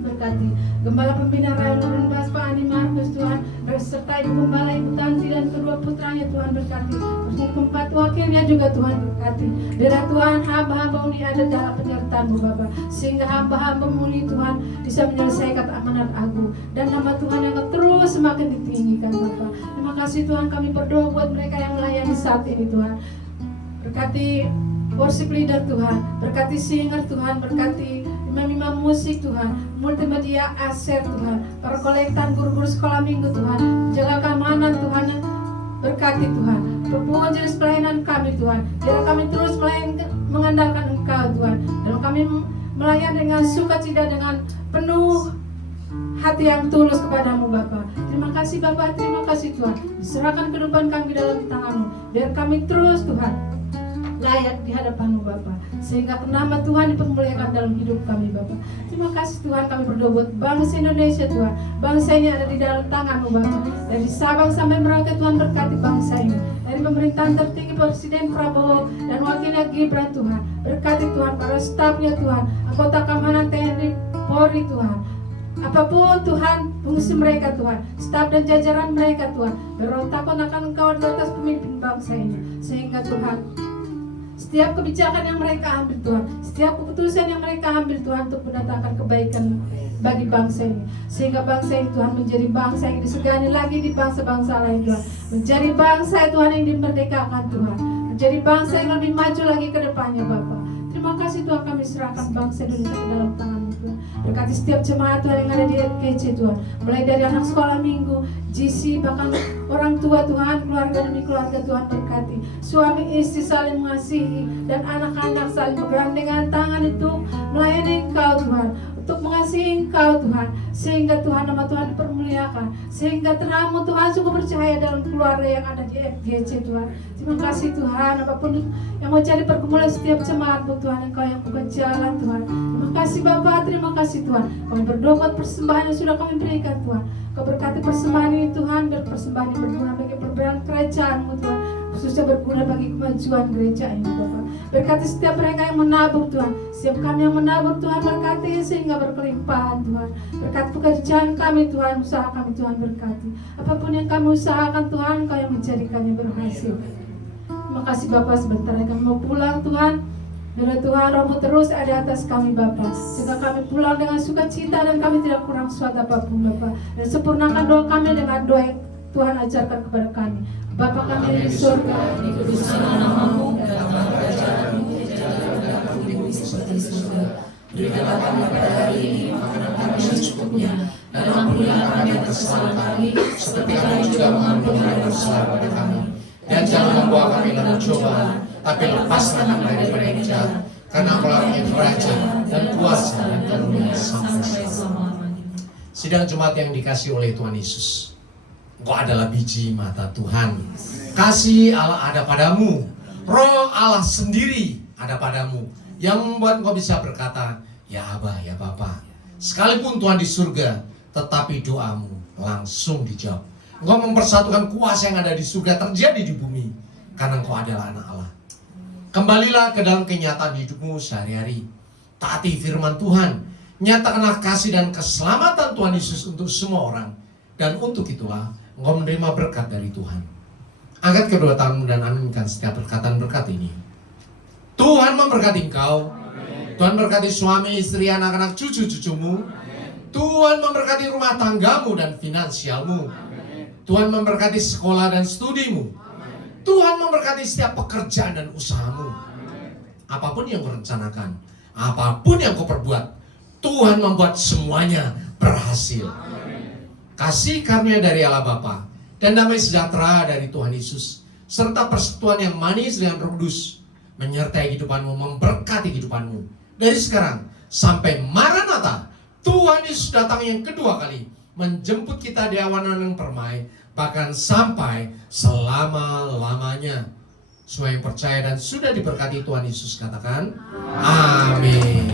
Berkati gembala pembina Raya Nurun Bas Pak Ani Markus Tuhan, beserta ibu gembala Ibu Tanti dan kedua putranya Tuhan, berkati. Terus keempat wakilnya juga Tuhan, berkati. Biar Tuhan hamba-hamba-Mu ini ada dalam penyertaan-Mu Bapa, sehingga hamba-hamba-Mu ini Tuhan bisa menyelesaikan amanat agung dan nama Tuhan yang terus semakin ditinggikan Bapa. Terima kasih Tuhan, kami berdoa buat mereka yang melayani saat ini Tuhan. Berkati worship leader Tuhan, berkati singer Tuhan, berkati imam-imam musik Tuhan, multimedia aset Tuhan, para kolektan guru-guru sekolah minggu Tuhan, jaga keamanan Tuhan, berkati Tuhan, perpuluhan jenis pelayanan kami Tuhan, biar kami terus mengandalkan Engkau Tuhan, dan kami melayani dengan sukacita dengan penuh hati yang tulus kepadamu Bapa. Terima kasih Bapa, terima kasih Tuhan, diserahkan kehidupan kami dalam tangan-Mu, biar kami terus Tuhan layak di hadapan-Mu Bapa, sehingga nama Tuhan dipermuliakan dalam hidup kami Bapa. Terima kasih Tuhan, kami berdoa buat bangsa Indonesia Tuhan. Bangsa ini ada di dalam tangan-Mu Bapa. Dari Sabang sampai Merauke Tuhan, berkati bangsa ini. Dari pemerintahan tertinggi Presiden Prabowo dan wakilnya Gibran Tuhan, berkati Tuhan para stafnya Tuhan, anggota keamanan TNI Polri Tuhan. Apapun Tuhan, fungsi mereka Tuhan, staf dan jajaran mereka Tuhan, berontak akan Engkau di atas pemimpin bangsa ini, sehingga Tuhan setiap kebijakan yang mereka ambil Tuhan, setiap keputusan yang mereka ambil Tuhan untuk mendatangkan kebaikan bagi bangsa ini, sehingga bangsa ini Tuhan menjadi bangsa yang disegani lagi di bangsa-bangsa lain Tuhan, menjadi bangsa Tuhan yang dimerdekakan Tuhan, menjadi bangsa yang lebih maju lagi ke depannya Bapa. Terima kasih Tuhan, kami serahkan bangsa Indonesia ke dalam tangan-Mu Tuhan. Berkati setiap jemaat Tuhan yang ada di FGC Tuhan, mulai dari anak sekolah minggu, GC, bahkan orang tua Tuhan, keluarga demi keluarga Tuhan, berkati. Suami istri saling mengasihi dan anak-anak saling bergandengan tangan untuk melayani Engkau Tuhan, untuk mengasihi Engkau Tuhan, sehingga Tuhan nama Tuhan dipermuliakan, sehingga terang-Mu Tuhan sungguh percaya dalam keluarga yang ada di FGC Tuhan. Terima kasih Tuhan, apapun yang mau jadi pergumulan setiap jemaat-Mu Tuhan, Engkau yang buka jalan Tuhan. Terima kasih Bapa, terima kasih Tuhan. Kami berdoa buat persembahan yang sudah kami berikan Tuhan. Kau berkati persembahan ini Tuhan, biar persembahan ini berguna bagi perbedaan kerajaan-Mu Tuhan, khususnya berguna bagi kemajuan gereja ini Bapak. Berkati setiap mereka yang menabur Tuhan, setiap kami yang menabur Tuhan, berkati sehingga berkelimpahan Tuhan. Berkati pekerjaan kami Tuhan, usaha kami Tuhan, berkati. Apapun yang kami usahakan Tuhan, Kau yang menjadikannya berhasil. Terima kasih Bapak, sebentar lagi kami mau pulang Tuhan. Biar Tuhan Roh-Mu terus ada atas kami Bapa, sehingga kami pulang dengan sukacita dan kami tidak kurang suatu apapun Bapa. Dan sempurnakan doa kami dengan doa yang Tuhan ajarkan kepada kami. Bapa kami di surga, dikuduskanlah nama-Mu, datanglah kerajaan-Mu, dijadilah bumi seperti di surga. Berikanlah kami pada hari ini makanan kami yang secukupnya, dan ampunilah kami atas kesalahan kami, seperti kami juga mengampuni yang bersalah pada kami. Dan jangan membawa kami dalam cobaan, tapi lepaskan kami daripada yang jahat, karena Engkau yang kerajaan dan kuasa dan karunia sampai selama-lamanya. Sidang Jumat yang dikasih oleh Tuhan Yesus, engkau adalah biji mata Tuhan. Kasih Allah ada padamu, Roh Allah sendiri ada padamu, yang membuat engkau bisa berkata, ya Abah, ya Bapa. Sekalipun Tuhan di surga, tetapi doamu langsung dijawab. Engkau mempersatukan kuasa yang ada di surga terjadi di bumi, karena engkau adalah anak Allah. Kembalilah ke dalam kenyataan hidupmu sehari-hari. Taati firman Tuhan. Nyatakanlah kasih dan keselamatan Tuhan Yesus untuk semua orang. Dan untuk itulah engkau menerima berkat dari Tuhan. Angkat kedua tanganmu dan aminkan setiap perkataan berkat ini. Tuhan memberkati engkau. Tuhan memberkati suami, istri, anak-anak, cucu-cucumu. Tuhan memberkati rumah tanggamu dan finansialmu. Tuhan memberkati sekolah dan studimu. Tuhan memberkati setiap pekerjaan dan usahamu. Apapun yang kau rencanakan, apapun yang kau perbuat, Tuhan membuat semuanya berhasil. Kasih karunia dari Allah Bapa dan damai sejahtera dari Tuhan Yesus, serta persekutuan yang manis dengan Roh Kudus, menyertai kehidupanmu, memberkati kehidupanmu dari sekarang sampai Maranatha. Tuhan Yesus datang yang kedua kali, menjemput kita di awan yang permai, bahkan sampai selama-lamanya. Semua yang percaya dan sudah diberkati Tuhan Yesus katakan amin.